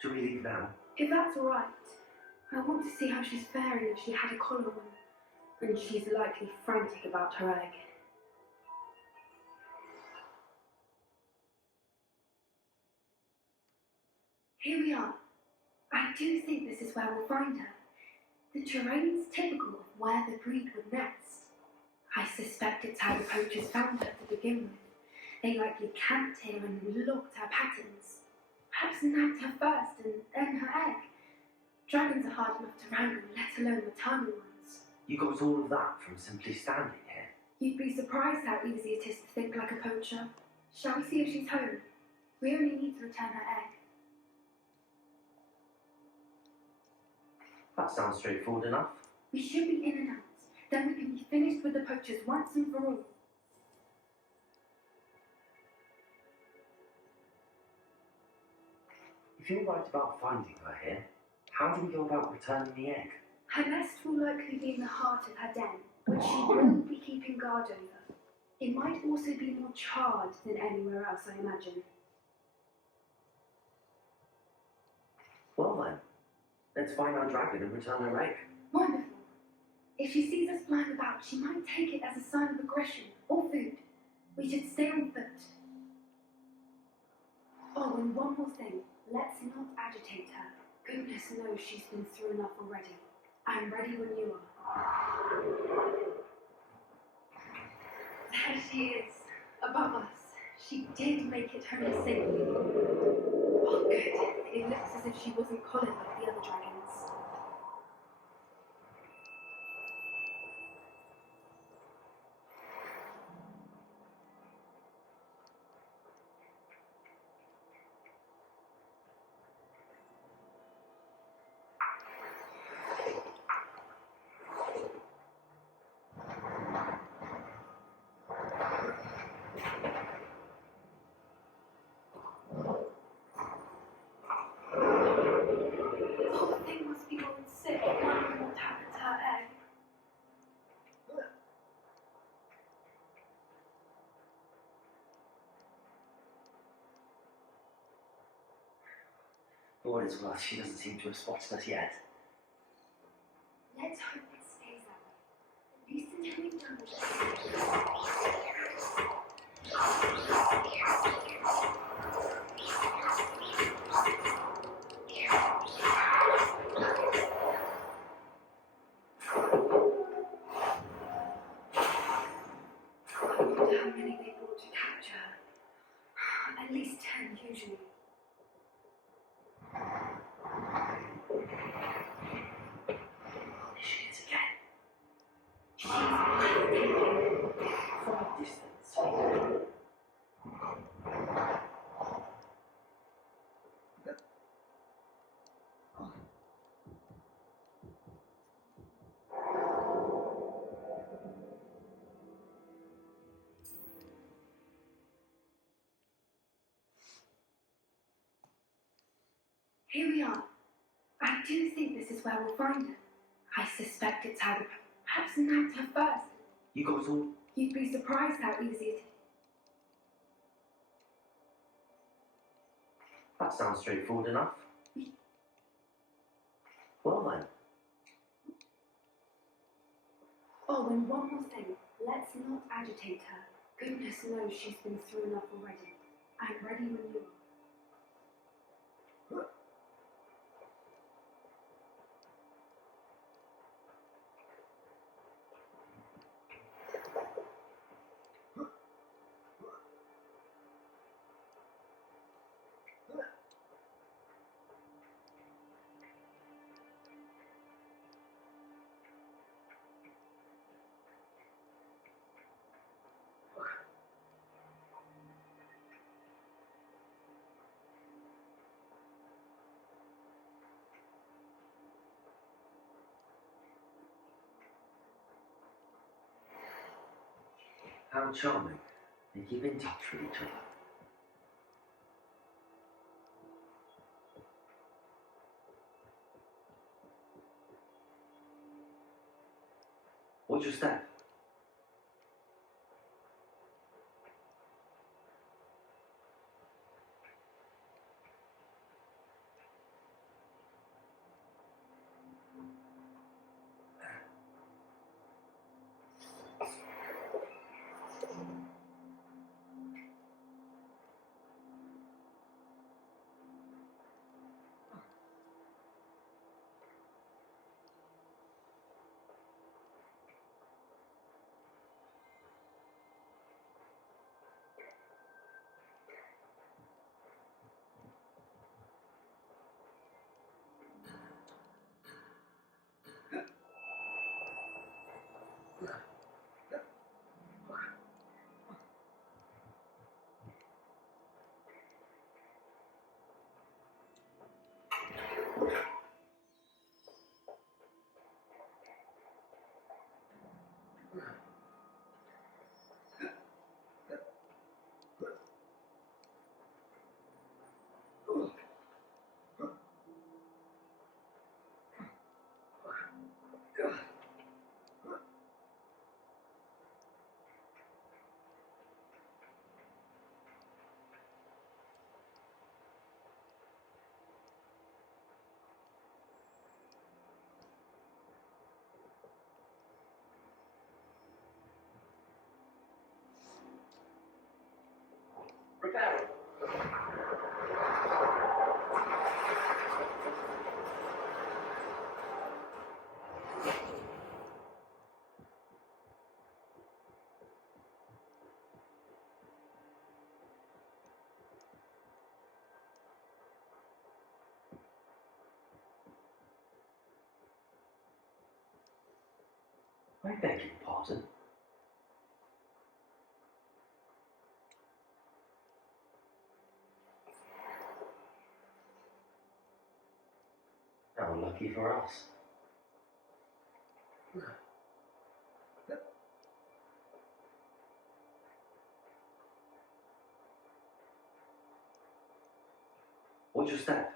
Shall we leave now? If that's all right. I want to see how she's faring if she had a collar on, and she's likely frantic about her egg. Here we are. I do think this is where we'll find her. The terrain's typical of where the breed would nest. I suspect it's how the poachers found her to begin with. They likely camped here and looked her patterns. Perhaps nabbed her first and then her egg. Dragons are hard enough to wrangle, let alone maternal ones. You got all of that from simply standing here. You'd be surprised how easy it is to think like a poacher. Shall we see if she's home? We only need to return her egg. That sounds straightforward enough. We should be in and out. Then we can be finished with the poachers once and for all. If you're right about finding her here, how do we go about returning the egg? Her nest will likely be in the heart of her den, which she will be keeping guard over. It might also be more charred than anywhere else, I imagine. Well then, let's find our dragon and return her egg. Wonderful. If she sees us flying about, she might take it as a sign of aggression or food. We should stay on foot. Oh, and one more thing. Let's not agitate her. Goodness knows she's been through enough already. I'm ready when you are. There she is, above us. She did make it home safely. Oh, good. It looks as if she wasn't collared like the other dragons. The thing must be going sick, wondering what happened to her egg. For what it's worth, she doesn't seem to have spotted us yet. Let's hope it stays that way. At least until we've done this. I wonder how many they brought to capture her. At least 10 usually. Here she is again. She's breathtaking. From a distance. Here we are. I do think this is where we'll find her. I suspect it's how the perhaps nabbed her first. You got all... You'd be surprised how easy it is. That sounds straightforward enough. Well then, Oh, and one more thing. Let's not agitate her. Goodness knows she's been through enough already. I'm ready when you are. how charming. They keep in touch with each other. What's your step? I beg your pardon. How lucky for us. What's your step?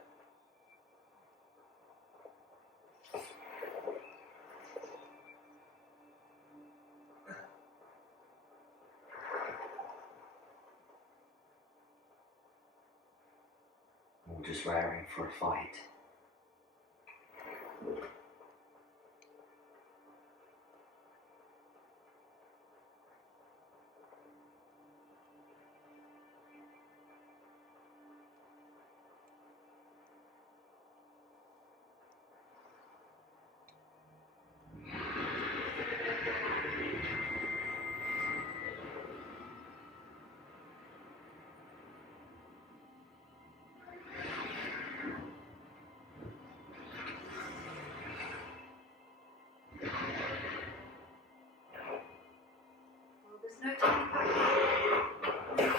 Or just raring for a fight? Well, there's no turning back now.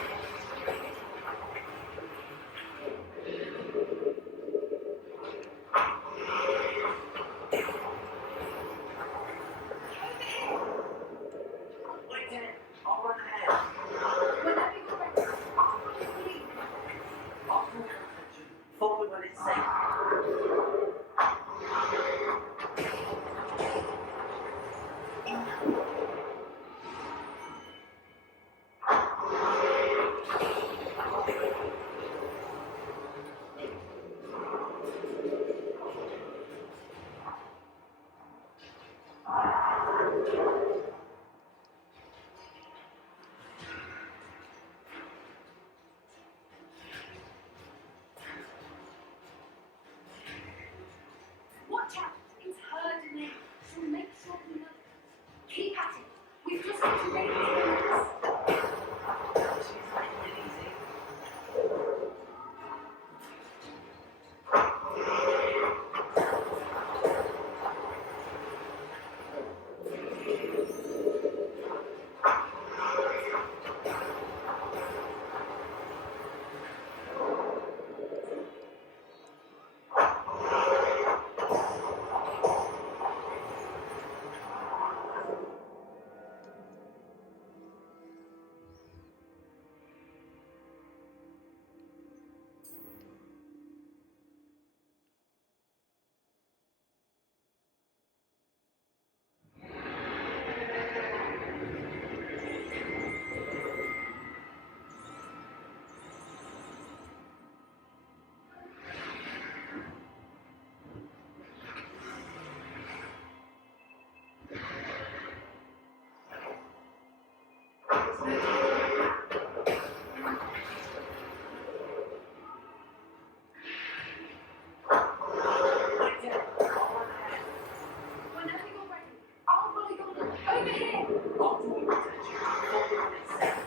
Wait there. I'll run ahead. Whenever you're ready, I'll follow the lead. I'll draw your attention. Follow when it's safe. Watch out, it's her name. She'll make sure we know. Keep at it. We've just got to make it to She's making it easy. Wait there. I'll run ahead. Whenever you're ready, I'll follow your lead. Over here. I'll draw your attention. Follow when it's safe.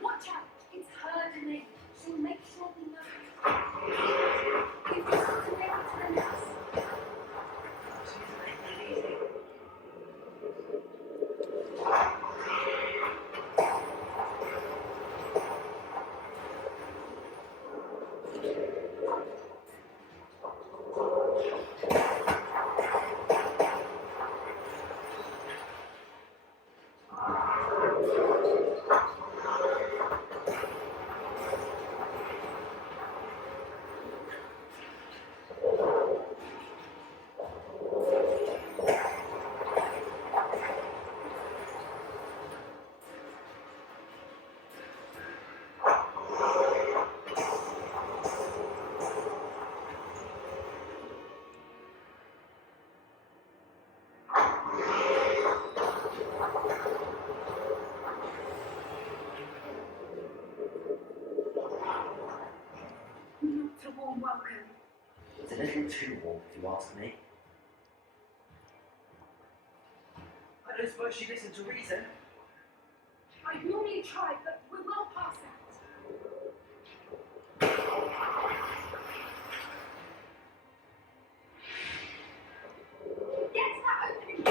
Watch out, it's her name. She'll make sure we know. We've just got to make it to the next. She's making it easy. Not a warm welcome. It's a little too warm, if you ask me. But I think it's time to get going. Yes, let's get going. Come on. I'll follow your lead. Over here. Whenever you're ready, I'll follow your lead. Keep at it. We've just got to make it to the next. She's making it easy. Watch out, it's her name. She'll make sure we know. It's a little too warm, if you ask me. don't suppose she listened to reason. I'd normally try, but we're well past that. Get to that opening!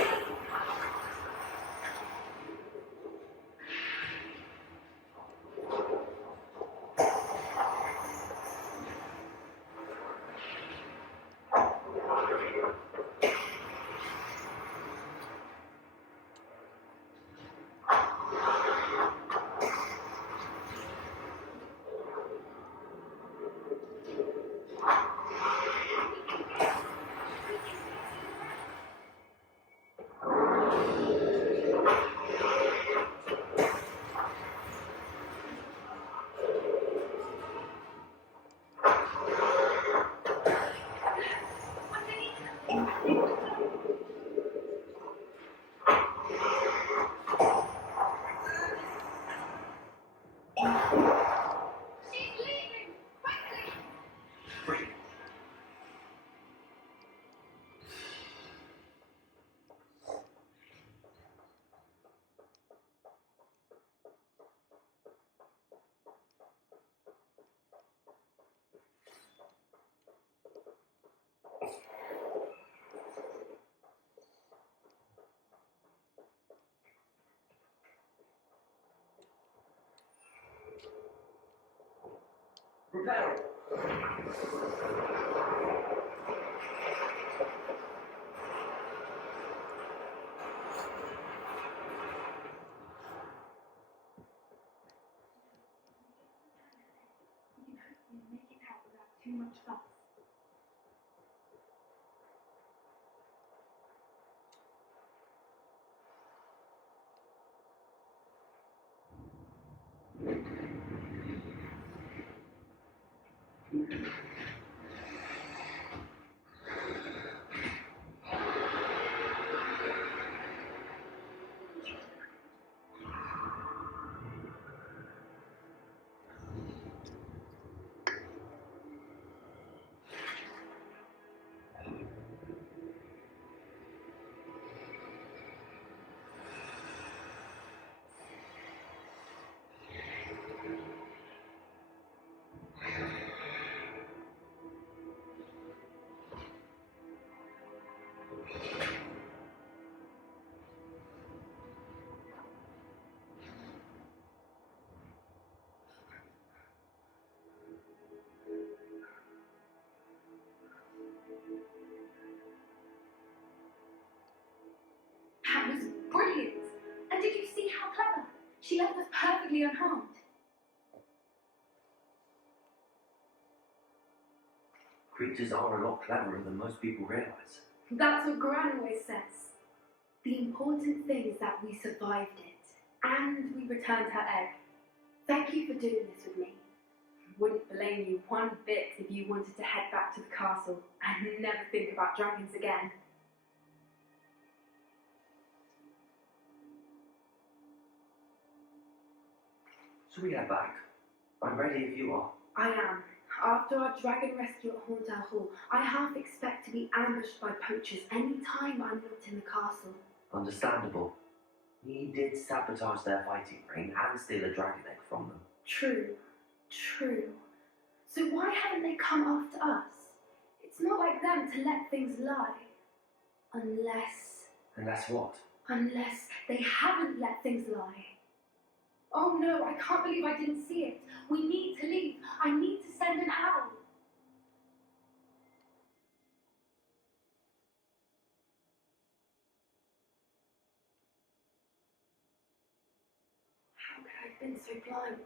Prepare it. We can hopefully make it out without too much fuss. That was brilliant! And did you see how clever? She left us perfectly unharmed. Creatures are a lot cleverer than most people realise. That's what Gran always says. The important thing is that we survived it, and we returned her egg. Thank you for doing this with me. Wouldn't blame you one bit if you wanted to head back to the castle and never think about dragons again. Shall we head back? I'm ready if you are. I am. After our dragon rescue at Horndale Hall, I half expect to be ambushed by poachers any time I'm not in the castle. Understandable. He did sabotage their fighting ring and steal a dragon egg from them. True. So why haven't they come after us? It's not like them to let things lie. Unless what? Unless they haven't let things lie. Oh no, I can't believe I didn't see it. We need to leave. I need to send an owl. How could I have been so blind?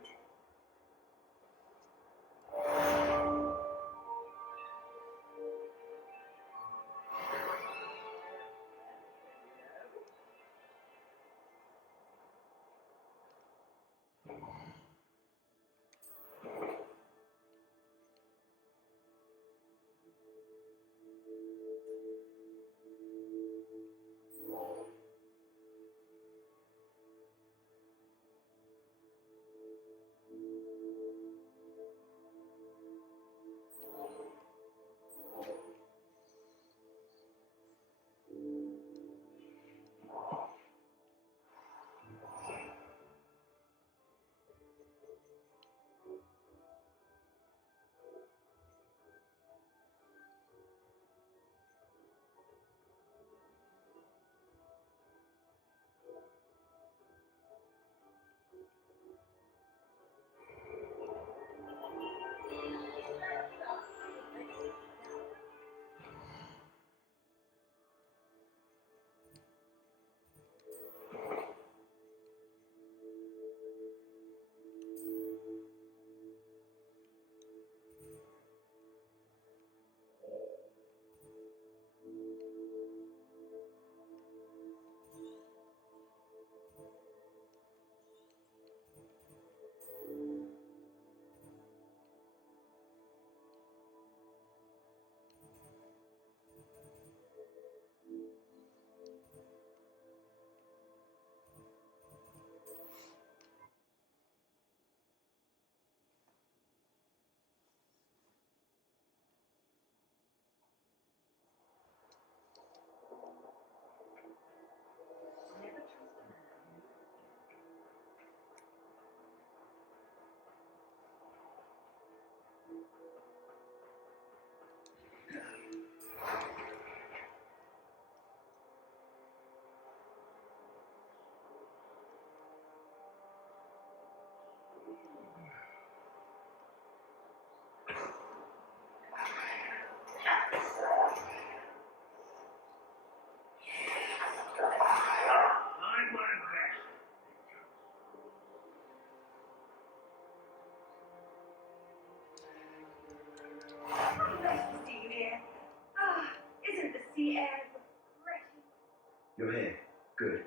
Good.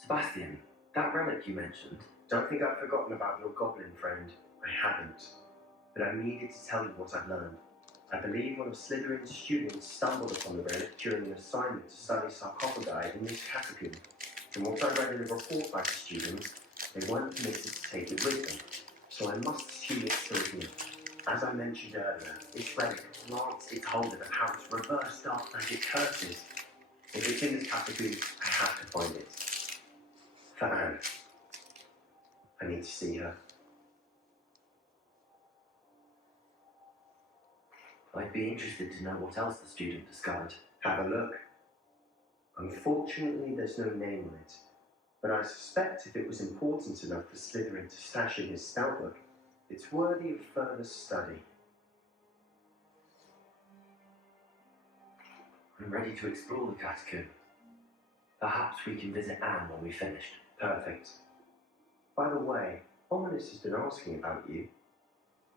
Sebastian, that relic you mentioned, Don't think I've forgotten about your goblin friend. I haven't. But I needed to tell you what I've learned. I believe one of Slytherin's students stumbled upon the relic during an assignment to study sarcophagi in this catacomb. From what I read in a report by the students, they weren't permitted to take it with them, so I must assume it's still here. As I mentioned earlier, this relic grants its holder the power to reverse dark magic curses. If it's in this catacomb, I have to find it. For Anne. I need to see her. I'd be interested to know what else the student discovered. Have a look. Unfortunately, there's no name on it, but I suspect if it was important enough for Slytherin to stash in his spellbook, it's worthy of further study. I'm ready to explore the catacomb. Perhaps we can visit Anne when we've finished. Perfect. By the way, Ominous has been asking about you.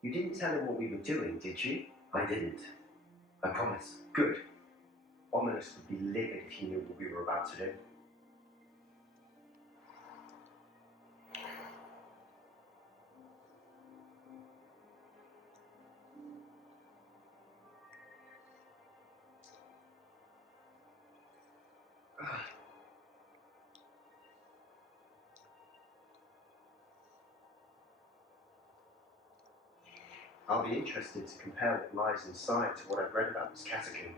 You didn't tell him what we were doing, did you? I didn't. I promise. Good. Ominous would be livid if he knew what we were about to do. I'll be interested to compare what lies inside to what I've read about this catacomb.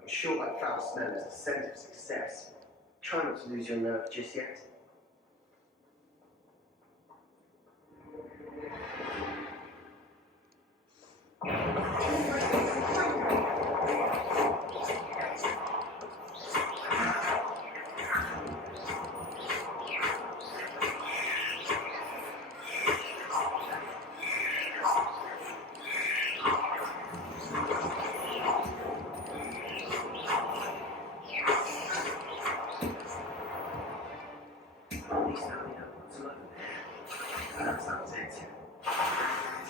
I'm sure that foul smell is the scent of success. Try not to lose your nerve just yet. At least now we know what's over there. That sounds it.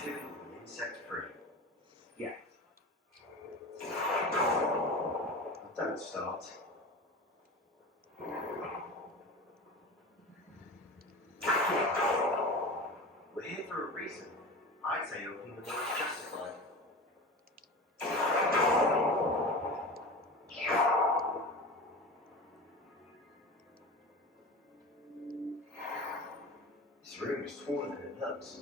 2 insect-free. Yeah. Don't start. We're here for a reason. I'd say opening the door is justified. This room is smaller than it looks.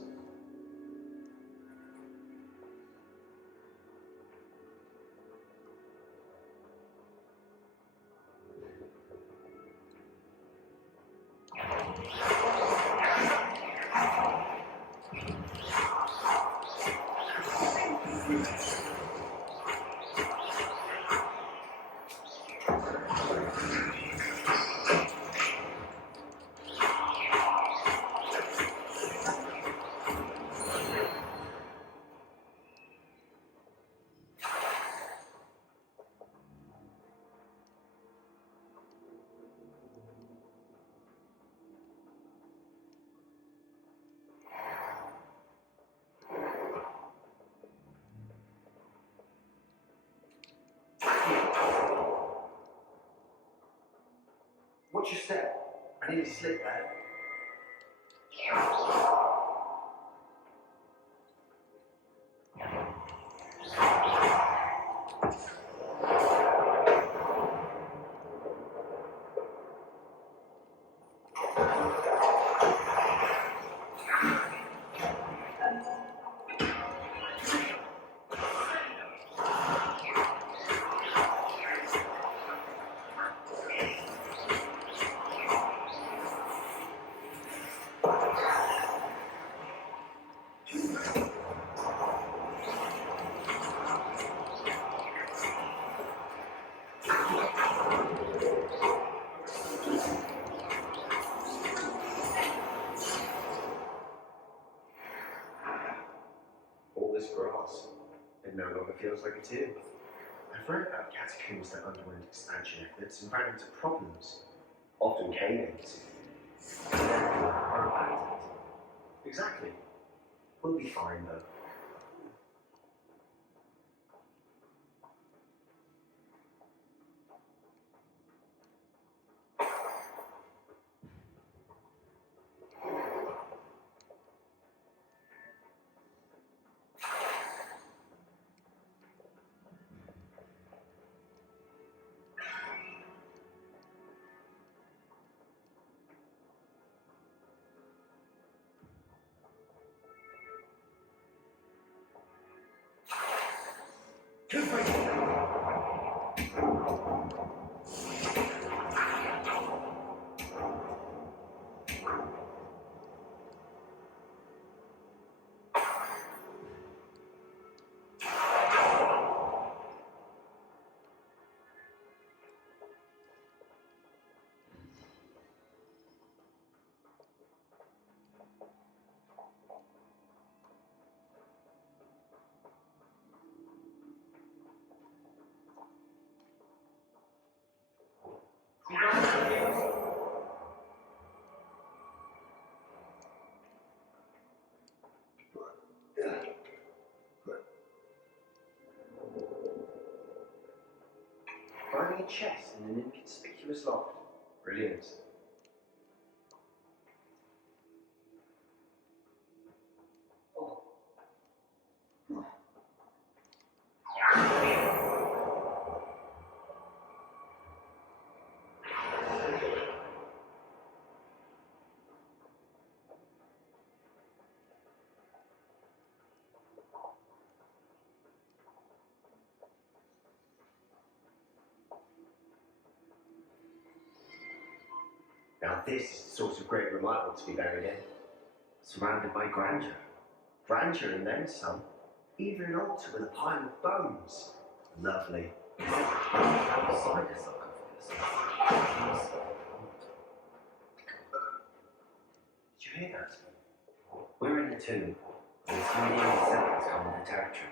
Watch your step. I nearly slipped there. All this grass, it no longer feels like a tomb. I've read about catacombs that underwent expansion efforts and ran into problems. often canines. Or about Exactly. We'll be fine though. Finding a chest in an inconspicuous loft. Brilliant. Now this is the sort of great room I want to be buried in. surrounded by grandeur. Grandeur and then some. Even an altar with a pile of bones. Lovely. Outside a sarcophagus. Did you hear that? We're in the tomb, and it's many seconds come in the territory.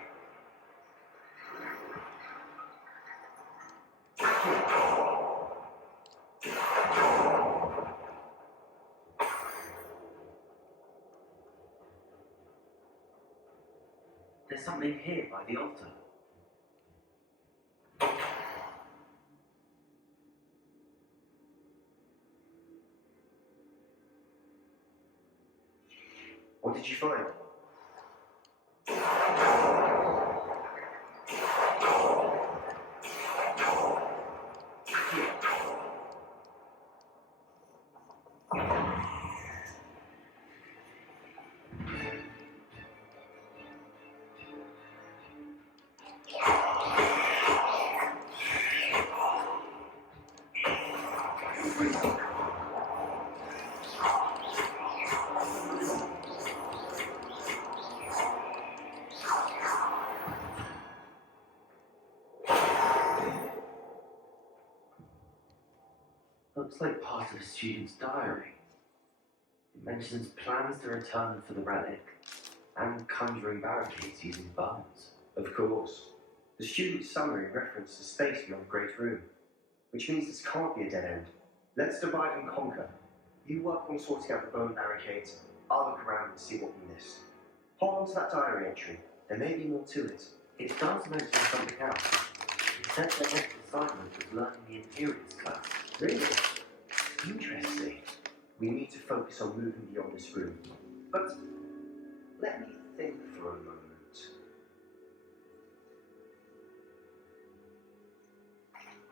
There's something here by the altar. What did you find? Looks like part of a student's diary. It mentions plans to return for the relic and conjuring barricades using bones. Of course. The student's summary referenced the space beyond the Great Room, which means this can't be a dead end. Let's divide and conquer. You work on sorting out the bone barricades, I'll look around and see what we miss. Hold on to that diary entry. There may be more to it. It does mention something else. It said their next assignment was learning the Imperials class. Really? Interesting. We need to focus on moving beyond this room. But let me think for a moment.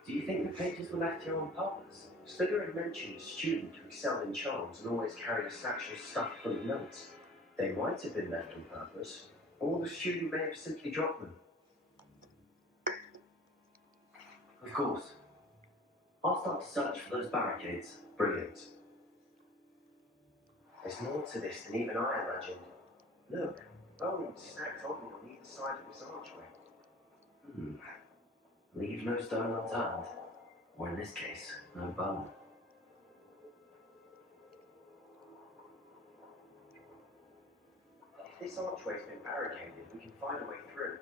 Do you think the pages were left here on purpose? Slytherin mentioned a student who excelled in charms and always carried a satchel stuffed full of notes. They might have been left on purpose, or the student may have simply dropped them. Of course. I'll start to search for those barricades. Brilliant. There's more to this than even I imagined. Look, bones stacked oddly on either side of this archway. Leave no stone unturned. Or in this case, no bone. If this archway's been barricaded, we can find a way through.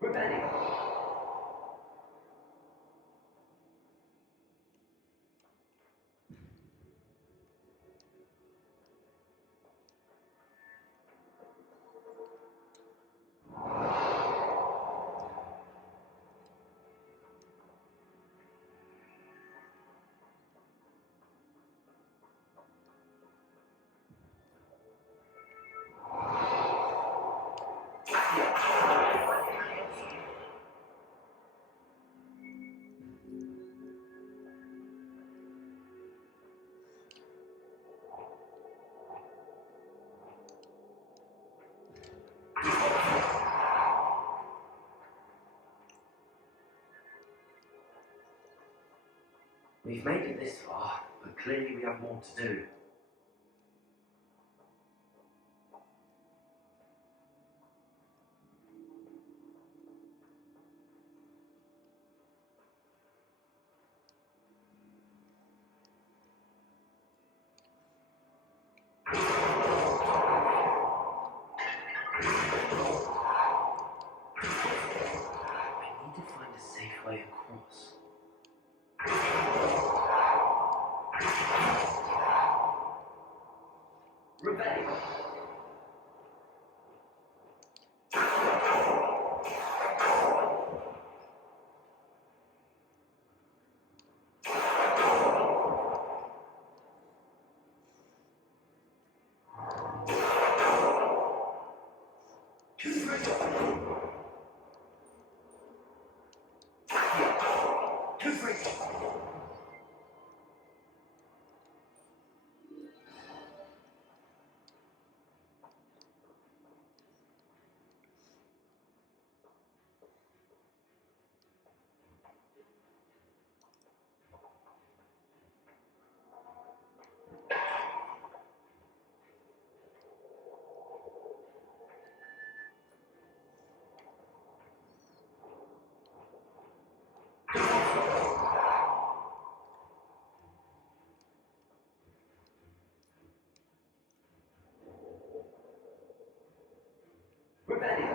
Rebellion. We've made it this far, but clearly we have more to do. I need to find a safe way across. Rebellion. Rebellion.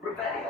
Rebellion.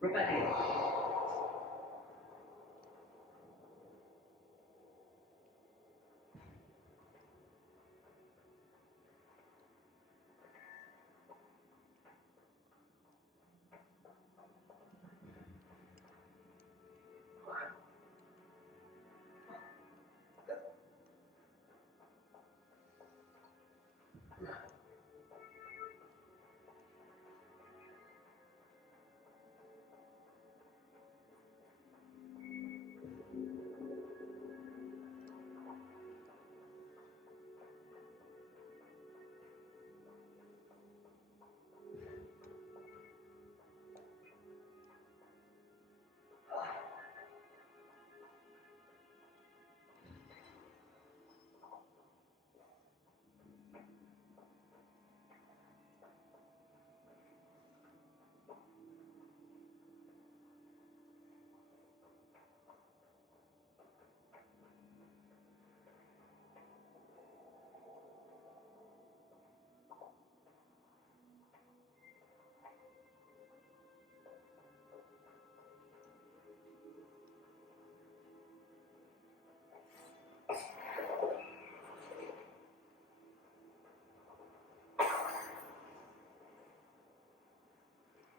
Rebellion. Rebellion.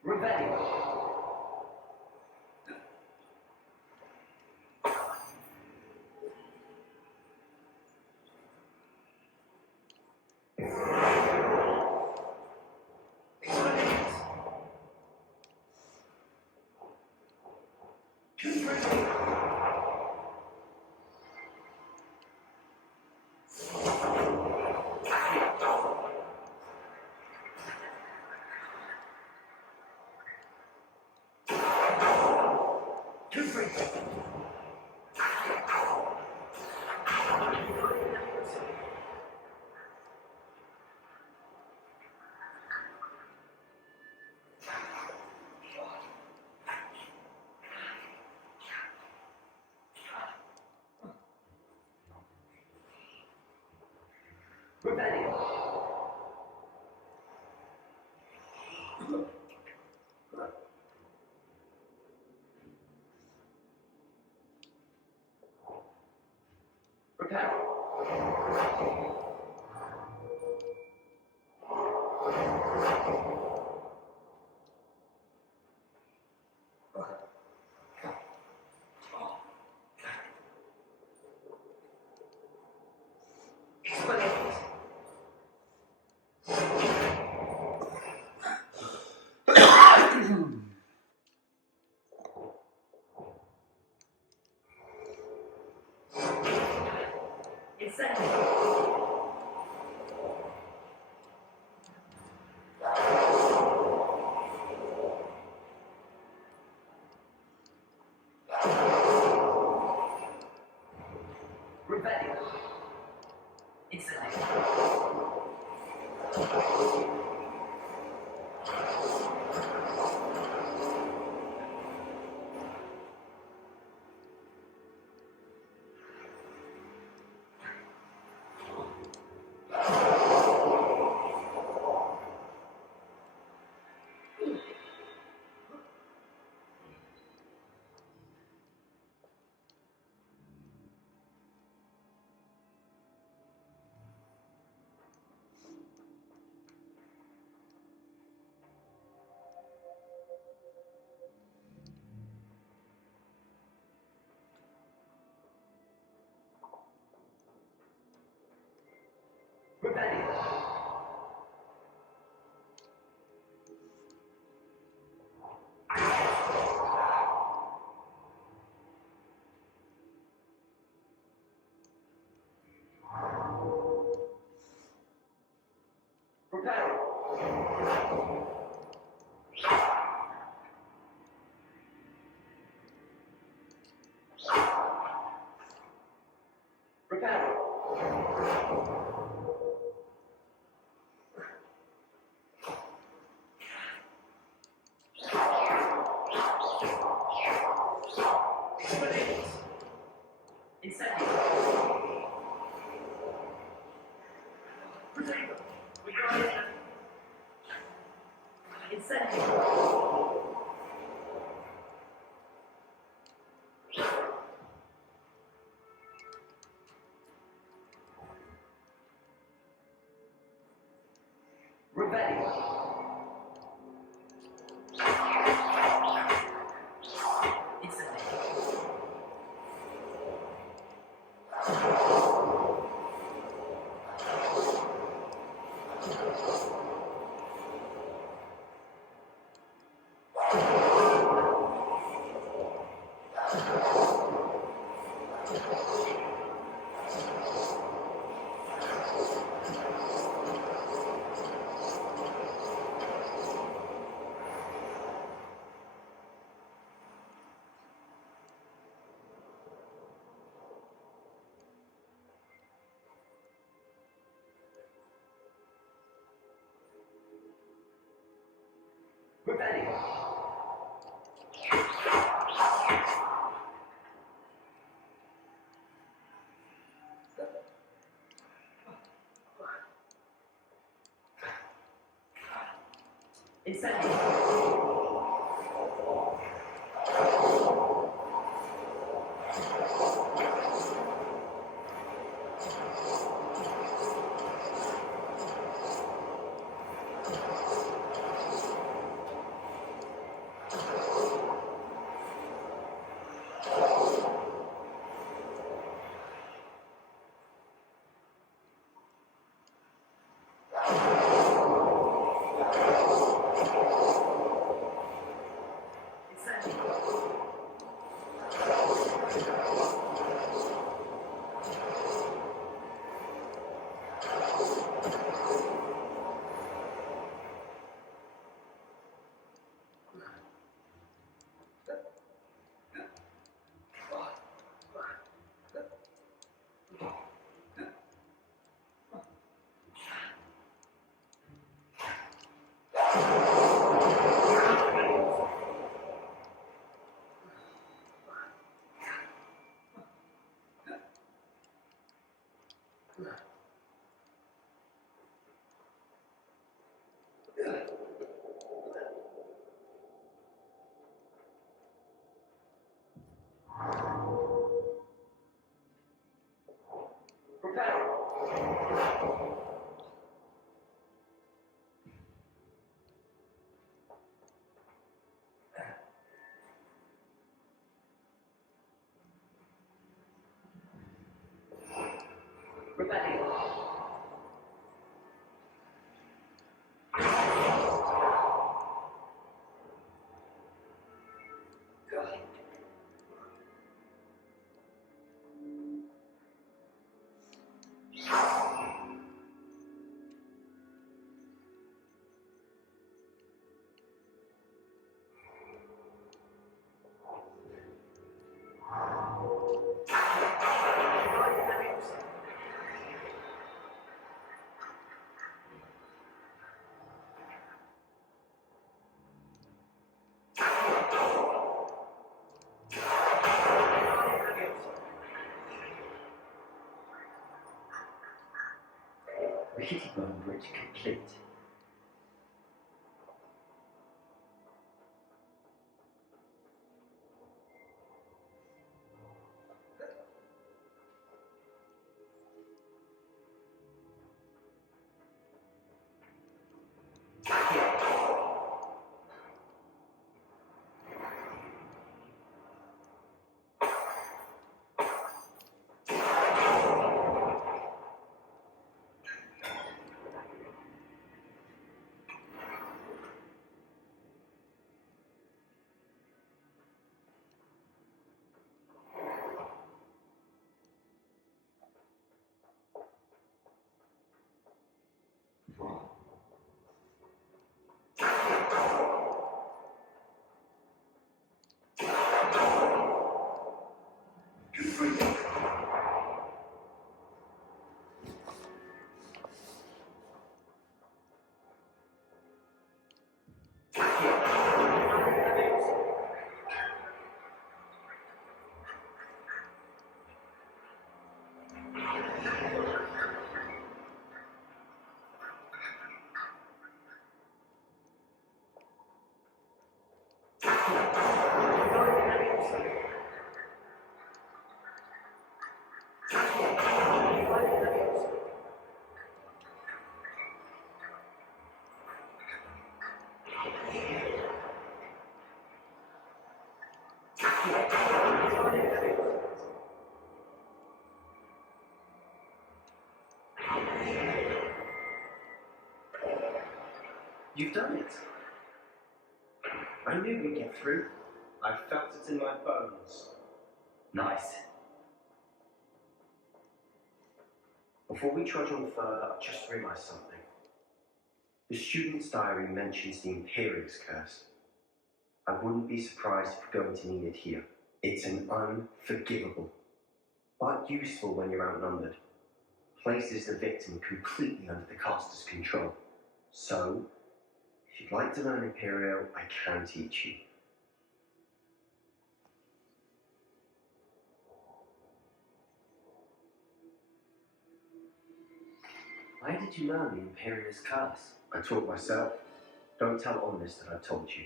Rebellion. Prepare. Rebellion. Instantly. Rebellion. Prepare. Prepare. Incendio. Projector. We got it. Incendio. Rebellion. Instantly. Rickety bone bridge complete. You've done it. I knew we'd get through. I felt it in my bones. Nice. Before we trudge on further, I've just realised something. The student's diary mentions the Imperious Curse. I wouldn't be surprised if we're going to need it here. It's an unforgivable, but useful when you're outnumbered. Places the victim completely under the caster's control. So, if you'd like to learn Imperio, I can teach you. Why did you learn the Imperious Curse? I taught myself. Don't tell Omnis that I've told you.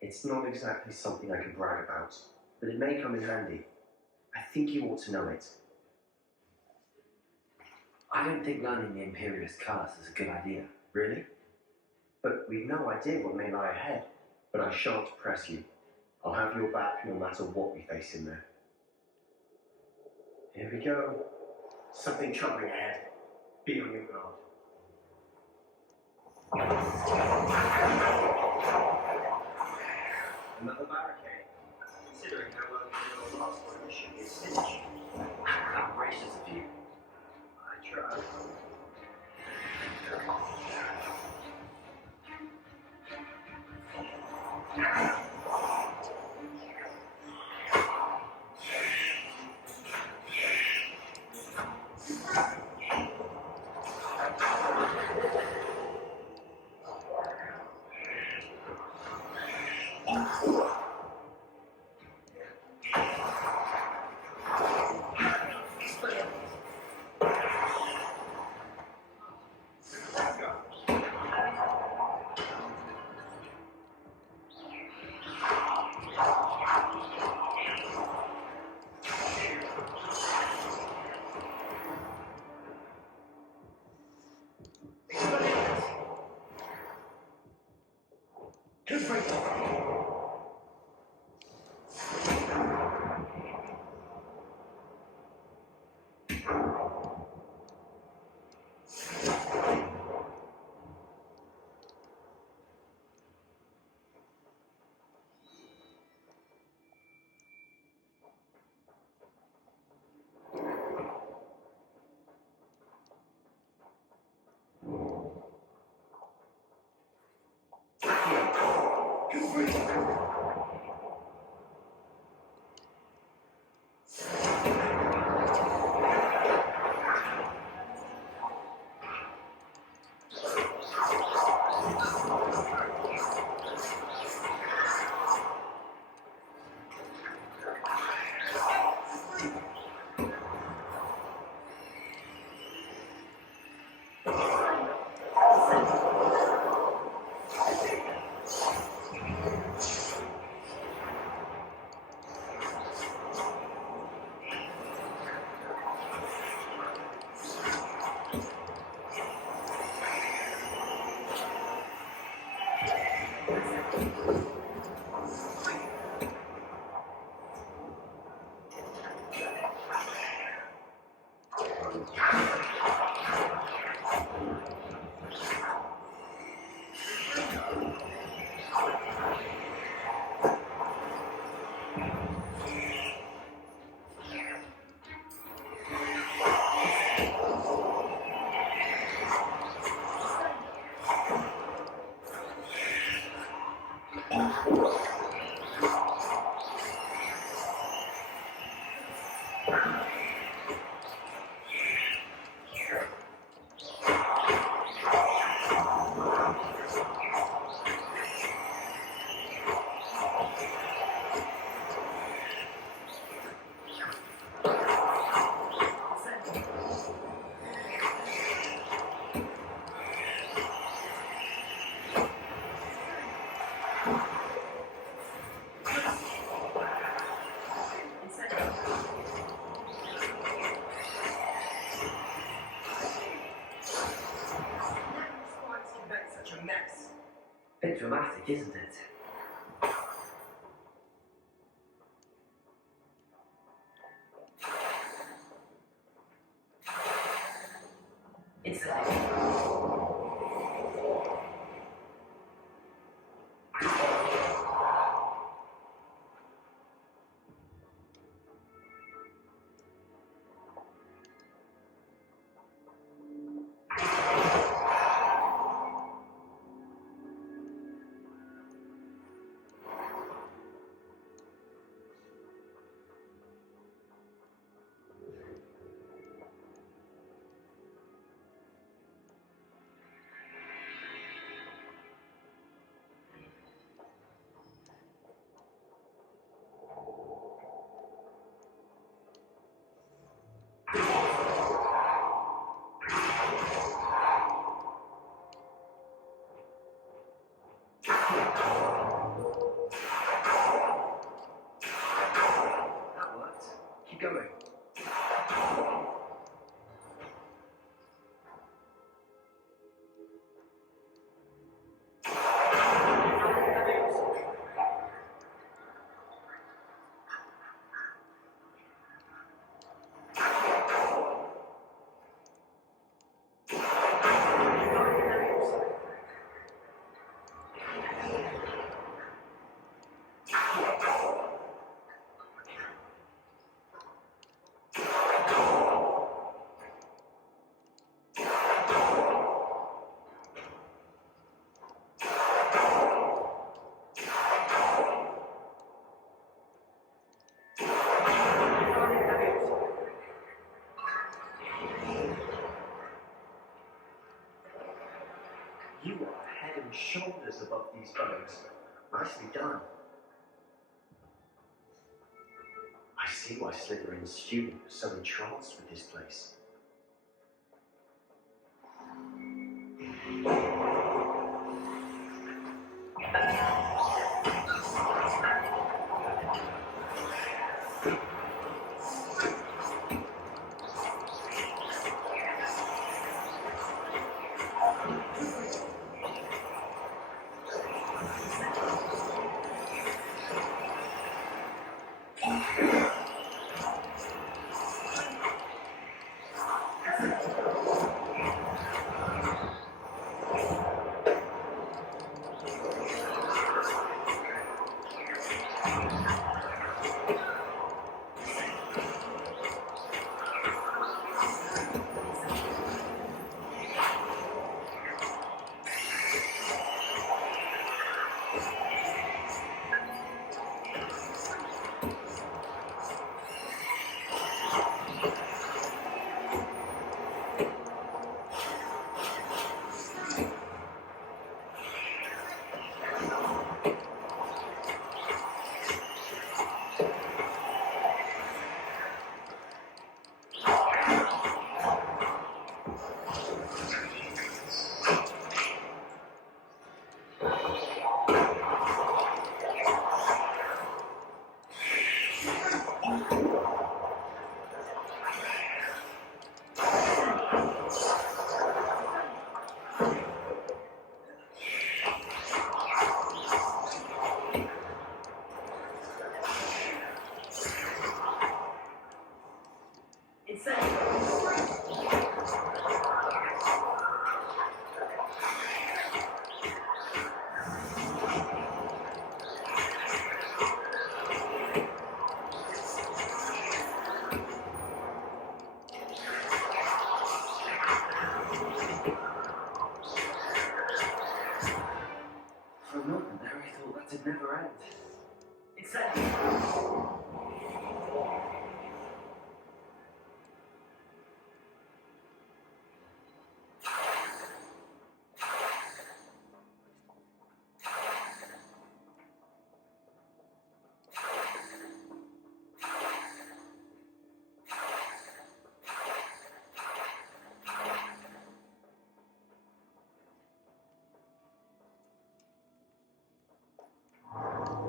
It's not exactly something I can brag about, but it may come in handy. I think you ought to know it. I don't think learning the Imperious curse is a good idea. Really? But we've no idea what may lie ahead. But I shan't press you. I'll have your back no matter what we face in there. Here we go. Something troubling ahead. Be on your guard. Another barricade. Considering how well you know last one, this should be a finish. How gracious of you. I try. Bit dramatic, isn't it? It's You are head and shoulders above these birds. Nicely done. I see why Slytherin's student was so entranced with this place. For a moment there, I thought that'd never end.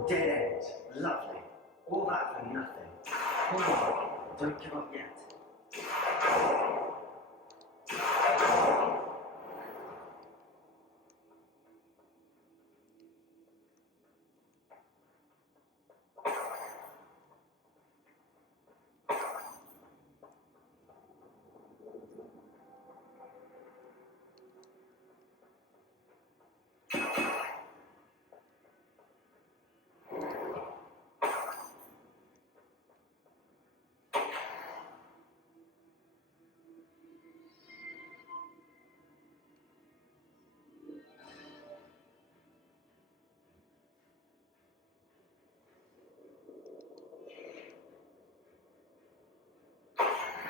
Dead end. Lovely. All that for nothing. Hold on. Don't give up yet.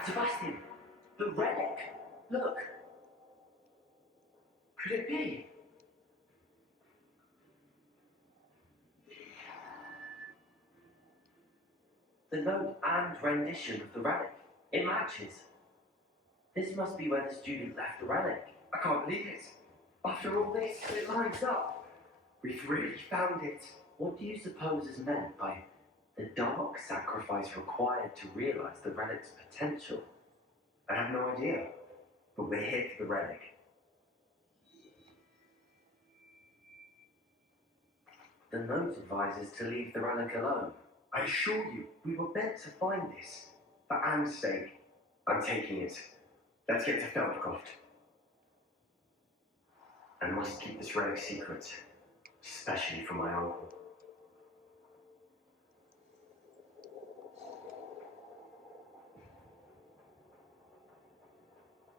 Sebastian, the relic. Look. Could it be? The note and rendition of the relic. It matches. This must be where the student left the relic. I can't believe it. After all this, it lines up. We've really found it. What do you suppose is meant by the dark sacrifice required to realize the relic's potential? I have no idea. But we're here for the relic. The note advises to leave the relic alone. I assure you, we were meant to find this. For Anne's sake, I'm taking it. Let's get to Feldcroft. I must keep this relic secret, especially from my uncle.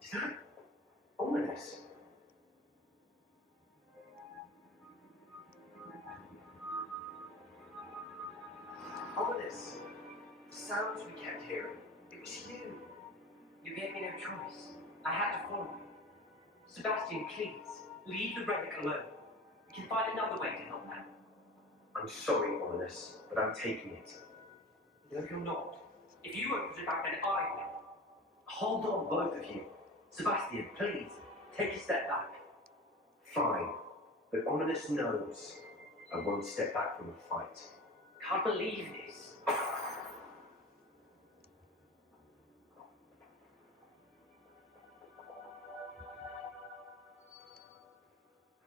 Is that ominous? Ominous. The sounds we kept hearing. It was you. You gave me no choice. I had to follow you. Sebastian, please. Leave the relic alone. We can find another way to help them. I'm sorry, Ominous, but I'm taking it. No, you're not. If you won't put it back, then I will. Hold on, both of you. Sebastian, please, take a step back. Fine, but Ominous knows I won't step back from a fight. Can't believe this.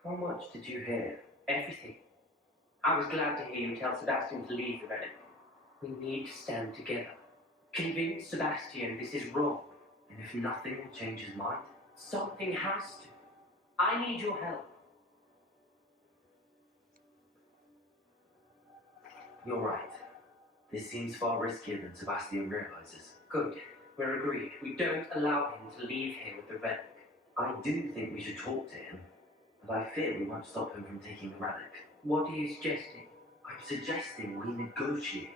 How much did you hear? Everything. I was glad to hear you tell Sebastian to leave the relic. We need to stand together. Convince Sebastian this is wrong. And if nothing will change his mind? Something has to. I need your help. You're right. This seems far riskier than Sebastian realizes. Good. We're agreed. We don't allow him to leave here with the relic. I do think we should talk to him, but I fear we won't stop him from taking the relic. What are you suggesting? I'm suggesting we negotiate.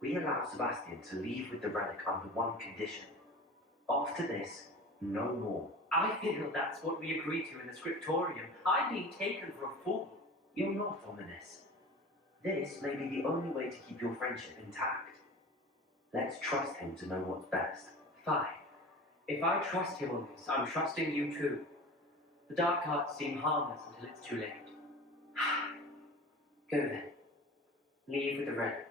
We allow Sebastian to leave with the relic under one condition. After this, no more. I feel that's what we agreed to in the scriptorium. I'm being taken for a fool. You're not, Ominous. This may be the only way to keep your friendship intact. Let's trust him to know what's best. Fine. If I trust him on this, I'm trusting you too. The dark arts seem harmless until it's too late. Go then. Leave with the relic.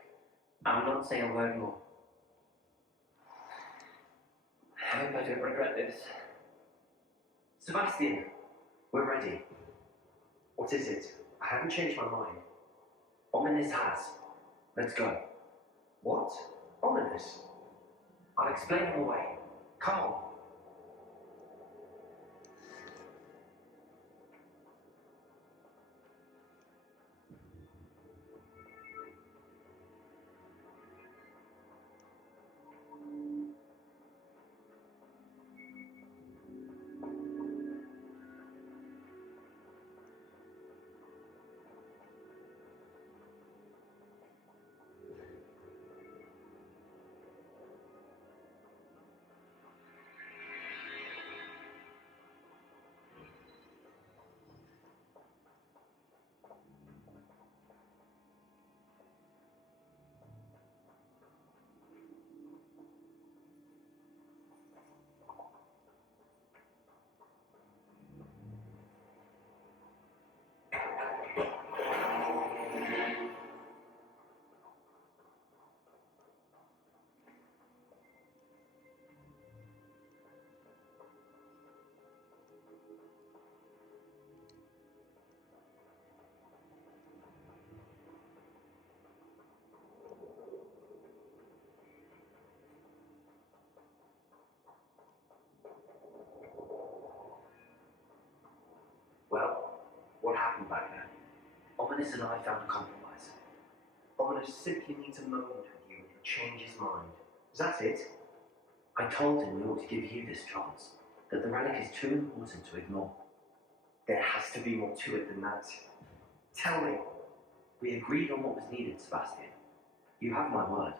I will not say a word more. I hope I don't regret this. Sebastian, we're ready. What is it? I haven't changed my mind. Ominous has. Let's go. What? Ominous? I'll explain on the way. Come on. Well, what happened back then? Ominous and I found a compromise. Ominous simply needs a moment with you and he'll change his mind. Is that it? I told him we ought to give you this chance, that the relic is too important to ignore. There has to be more to it than that. Tell me. We agreed on what was needed, Sebastian. You have my word.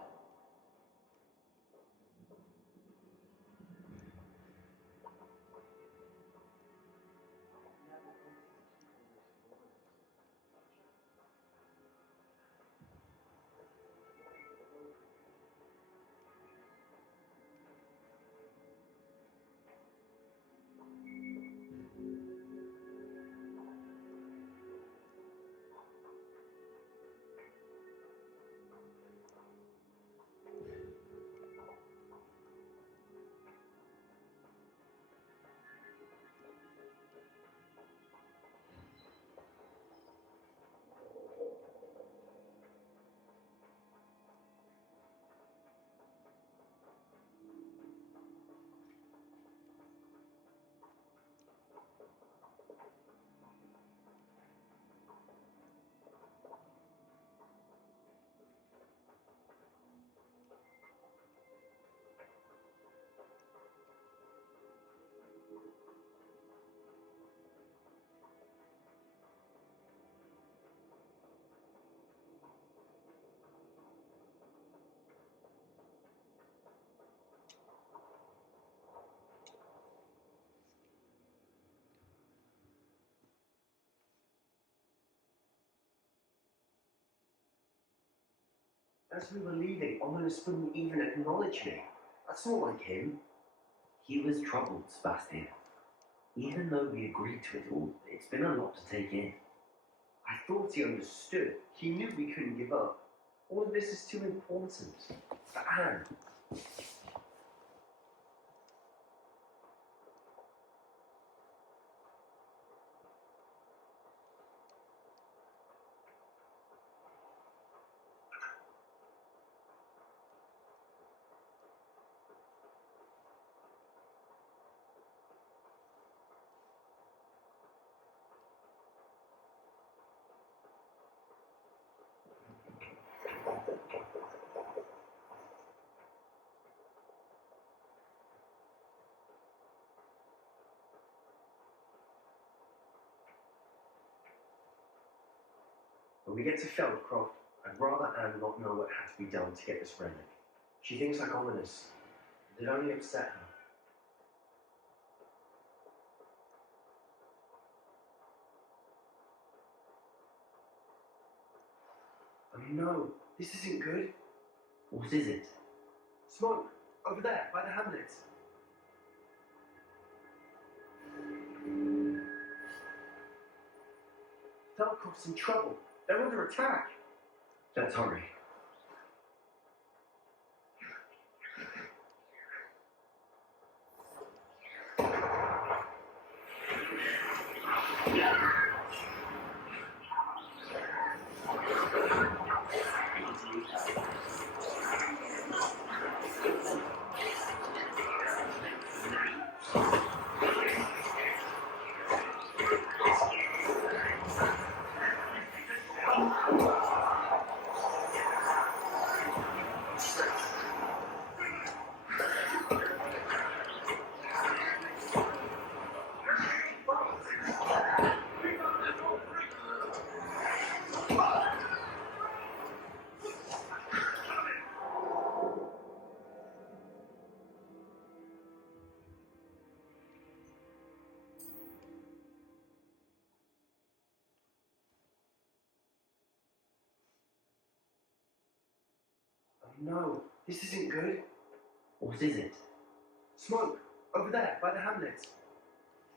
As we were leaving, Ominous wouldn't even acknowledge me. That's not like him. He was troubled, Sebastian. Even though we agreed to it all, it's been a lot to take in. I thought he understood. He knew we couldn't give up. All of this is too important. For Anne. When we get to Feldcroft, I'd rather Anne not know what had to be done to get this relic. She thinks like Ominous. It'd only upset her. Oh no, this isn't good. What is it? Smoke, over there, by the hamlet. Feldcroft's in trouble. They're under attack. Let's hurry. No, this isn't good. What is it? Smoke, over there, by the hamlet.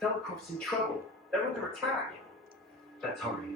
Feldcroft's in trouble. They're under attack. Let's hurry.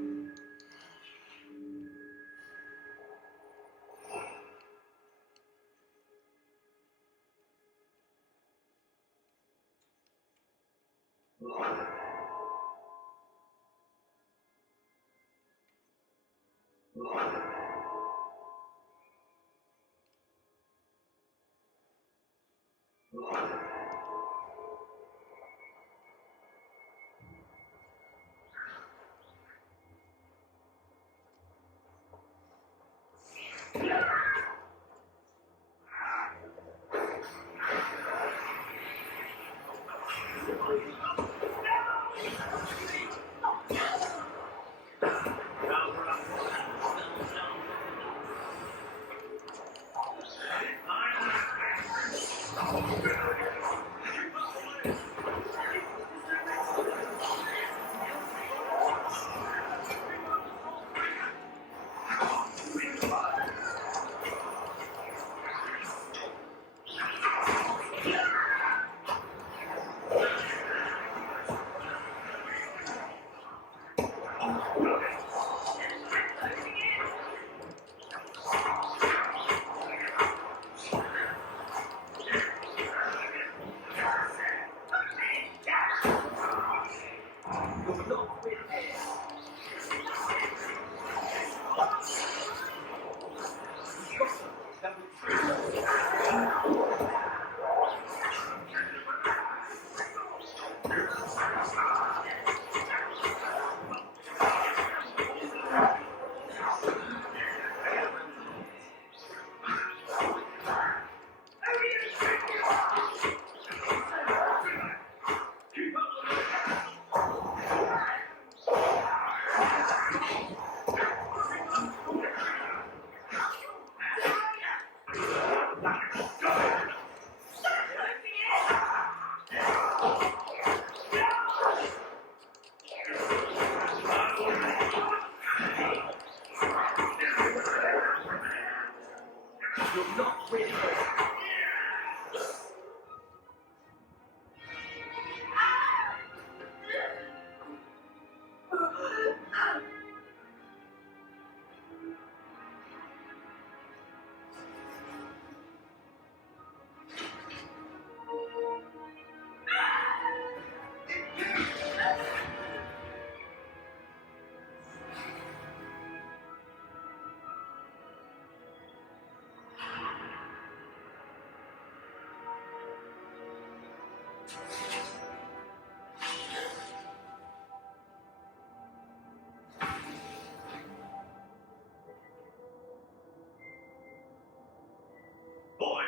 Boy,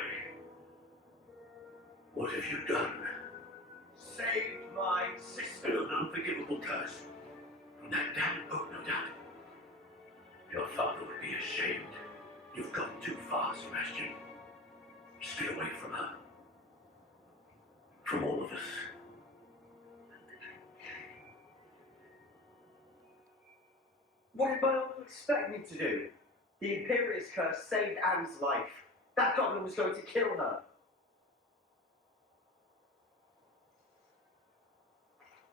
what have you done? Saved my sister. An unforgivable curse. From that damned book, no doubt. Your father would be ashamed. You've gone too far, Sebastian. Stay away from her. From all of us. What did my uncle expect me to do? The Imperious curse saved Anne's life. That goblin was going to kill her.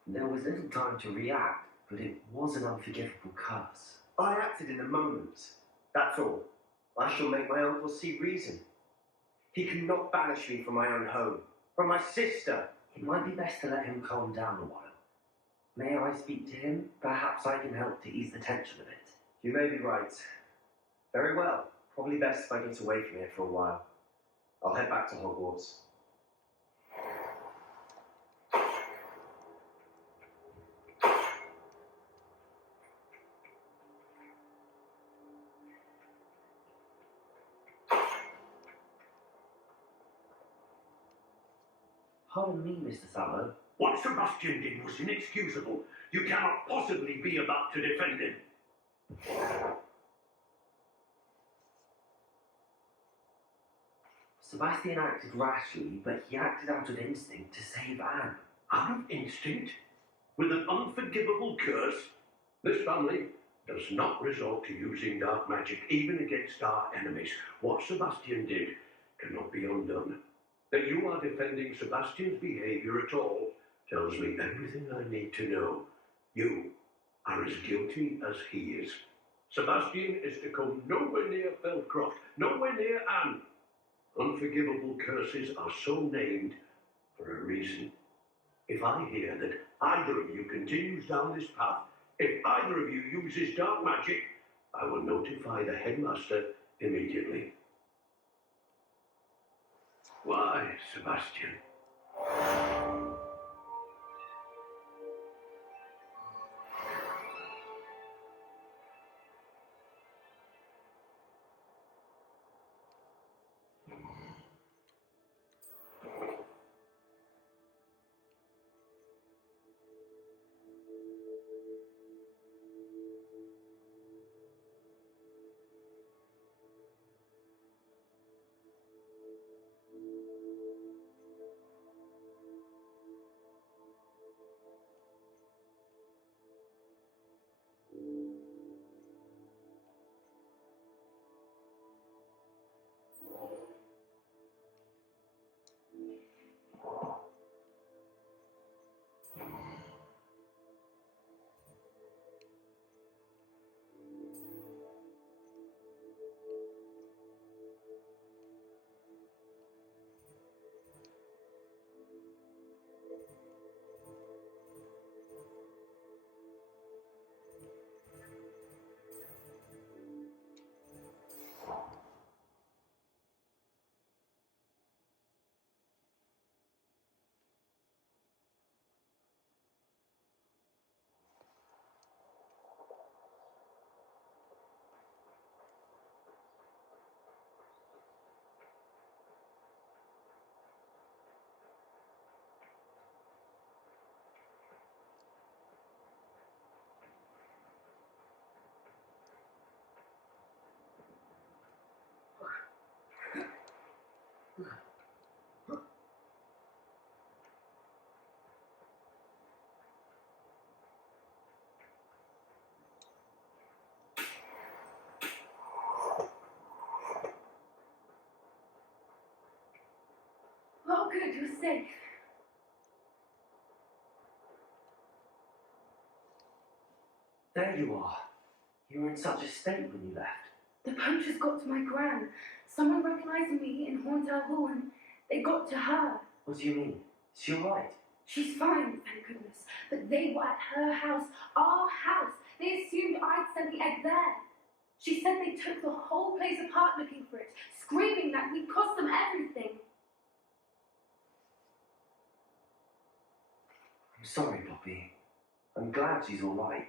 There was little time to react, but it was an unforgivable curse. I acted in a moment. That's all. I shall make my uncle see reason. He cannot banish me from my own home, from my sister. It might be best to let him calm down a while. May I speak to him? Perhaps I can help to ease the tension a bit. You may be right. Very well. Probably best if I get away from here for a while. I'll head back to Hogwarts. Pardon me, Mr. Sallow. What Sebastian did was inexcusable. You cannot possibly be about to defend him. Sebastian acted rashly, but he acted out of instinct to save Anne. Out of instinct? With an unforgivable curse? This family does not resort to using dark magic, even against our enemies. What Sebastian did cannot be undone. That you are defending Sebastian's behavior at all tells me everything I need to know. You are as guilty as he is. Sebastian is to come nowhere near Feldcroft, nowhere near Anne. Unforgivable curses are so named for a reason. If I hear that either of you continues down this path, if either of you uses dark magic, I will notify the headmaster immediately. Why, Sebastian? Oh, good, you're safe. There you are. You were in such a state when you left. The poachers got to my gran. Someone recognised me in Horndale Hall and they got to her. What do you mean? Is she alright? She's fine, thank goodness. But they were at her house, our house. They assumed I'd sent the egg there. She said they took the whole place apart looking for it, screaming that we'd cost them everything. I'm sorry, Poppy. I'm glad she's all right.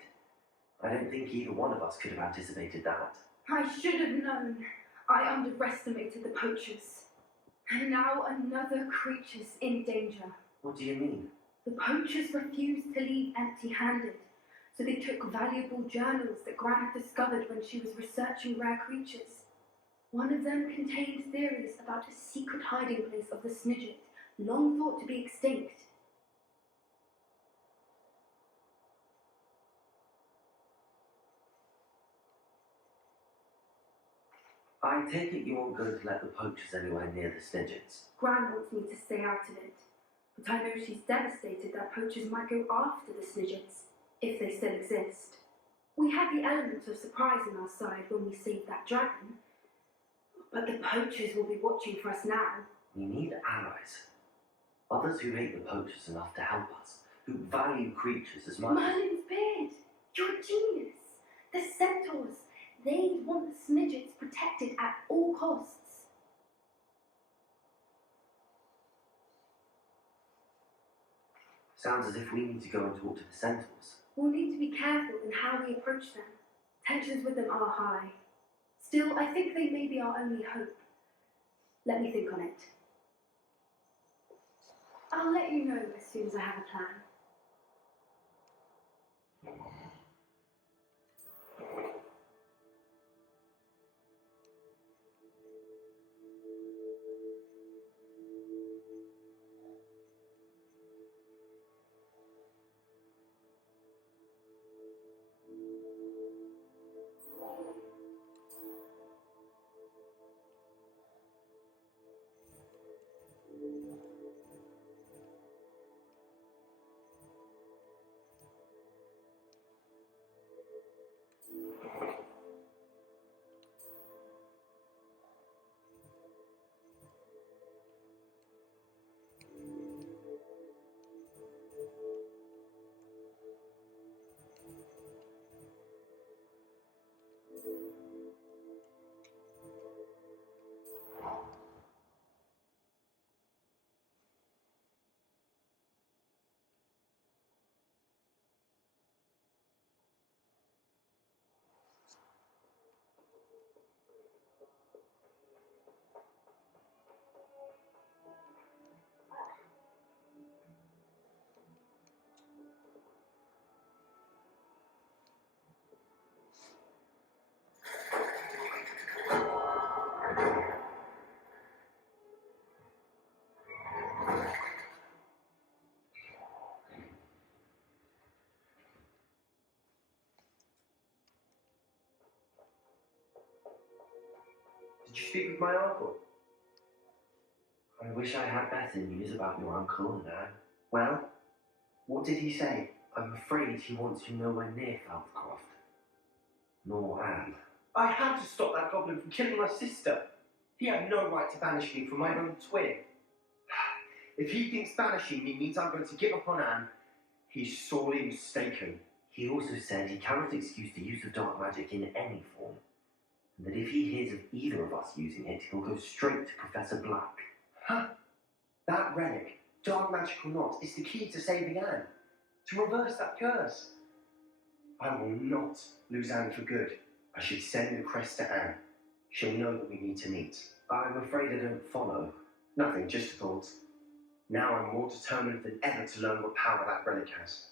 I don't think either one of us could have anticipated that. I should have known. I underestimated the poachers. And now another creature's in danger. What do you mean? The poachers refused to leave empty-handed, so they took valuable journals that Gran had discovered when she was researching rare creatures. One of them contained theories about a secret hiding place of the Snidget, long thought to be extinct. I take it you aren't going to let the poachers anywhere near the Snidgets. Gran wants me to stay out of it, but I know she's devastated that poachers might go after the Snidgets, if they still exist. We had the element of surprise on our side when we saved that dragon, but the poachers will be watching for us now. We need allies. Others who hate the poachers enough to help us, who value creatures as much as... Merlin's beard! You're a genius! The centaurs! They want the Snidgets protected at all costs. Sounds as if we need to go and talk to the centaurs. We'll need to be careful in how we approach them. Tensions with them are high. Still, I think they may be our only hope. Let me think on it. I'll let you know as soon as I have a plan. Did you speak with my uncle? I wish I had better news about your uncle and Anne. Well, what did he say? I'm afraid he wants you nowhere near Falthcroft. Nor Anne. I had to stop that goblin from killing my sister. He had no right to banish me from my own twin. If he thinks banishing me means I'm going to give up on Anne, he's sorely mistaken. He also said he cannot excuse the use of dark magic in any form, and that if he hears of either of us using it, he'll go straight to Professor Black. Huh? That relic, dark magic or not, is the key to saving Anne. To reverse that curse. I will not lose Anne for good. I should send the crest to Anne. She'll know that we need to meet. I'm afraid I don't follow. Nothing, just a thought. Now I'm more determined than ever to learn what power that relic has.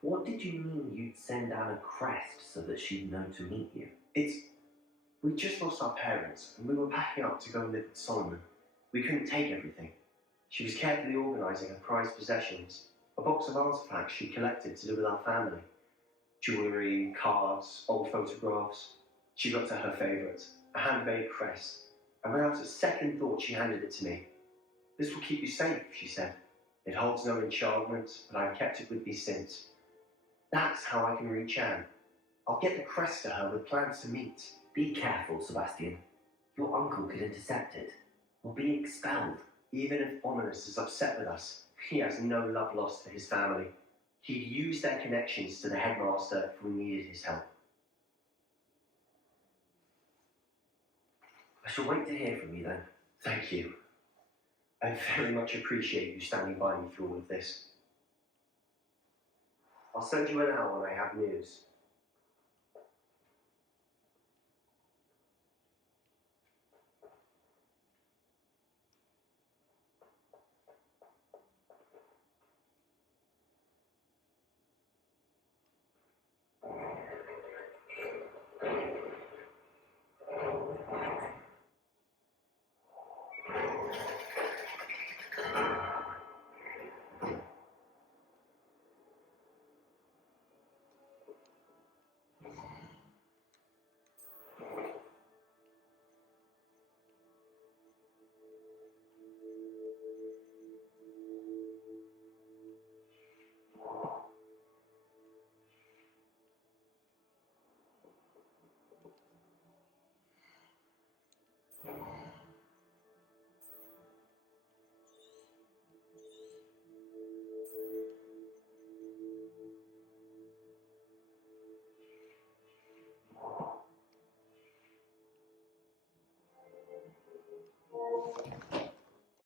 What did you mean you'd send Anne a crest so that she'd know to meet you? We just lost our parents, and we were packing up to go and live with Solomon. We couldn't take everything. She was carefully organising her prized possessions, a box of artefacts she collected to do with our family. Jewellery, cards, old photographs. She looked at her favourite, a handmade crest, and without a second thought she handed it to me. This will keep you safe, she said. It holds no enchantment, but I've kept it with me since. That's how I can reach Anne. I'll get the crest to her with plans to meet. Be careful, Sebastian. Your uncle could intercept it, or be expelled. Even if Ominous is upset with us, he has no love lost for his family. He'd use their connections to the headmaster if we needed his help. I shall wait to hear from you then. Thank you. I very much appreciate you standing by me through all of this. I'll send you an hour when I have news.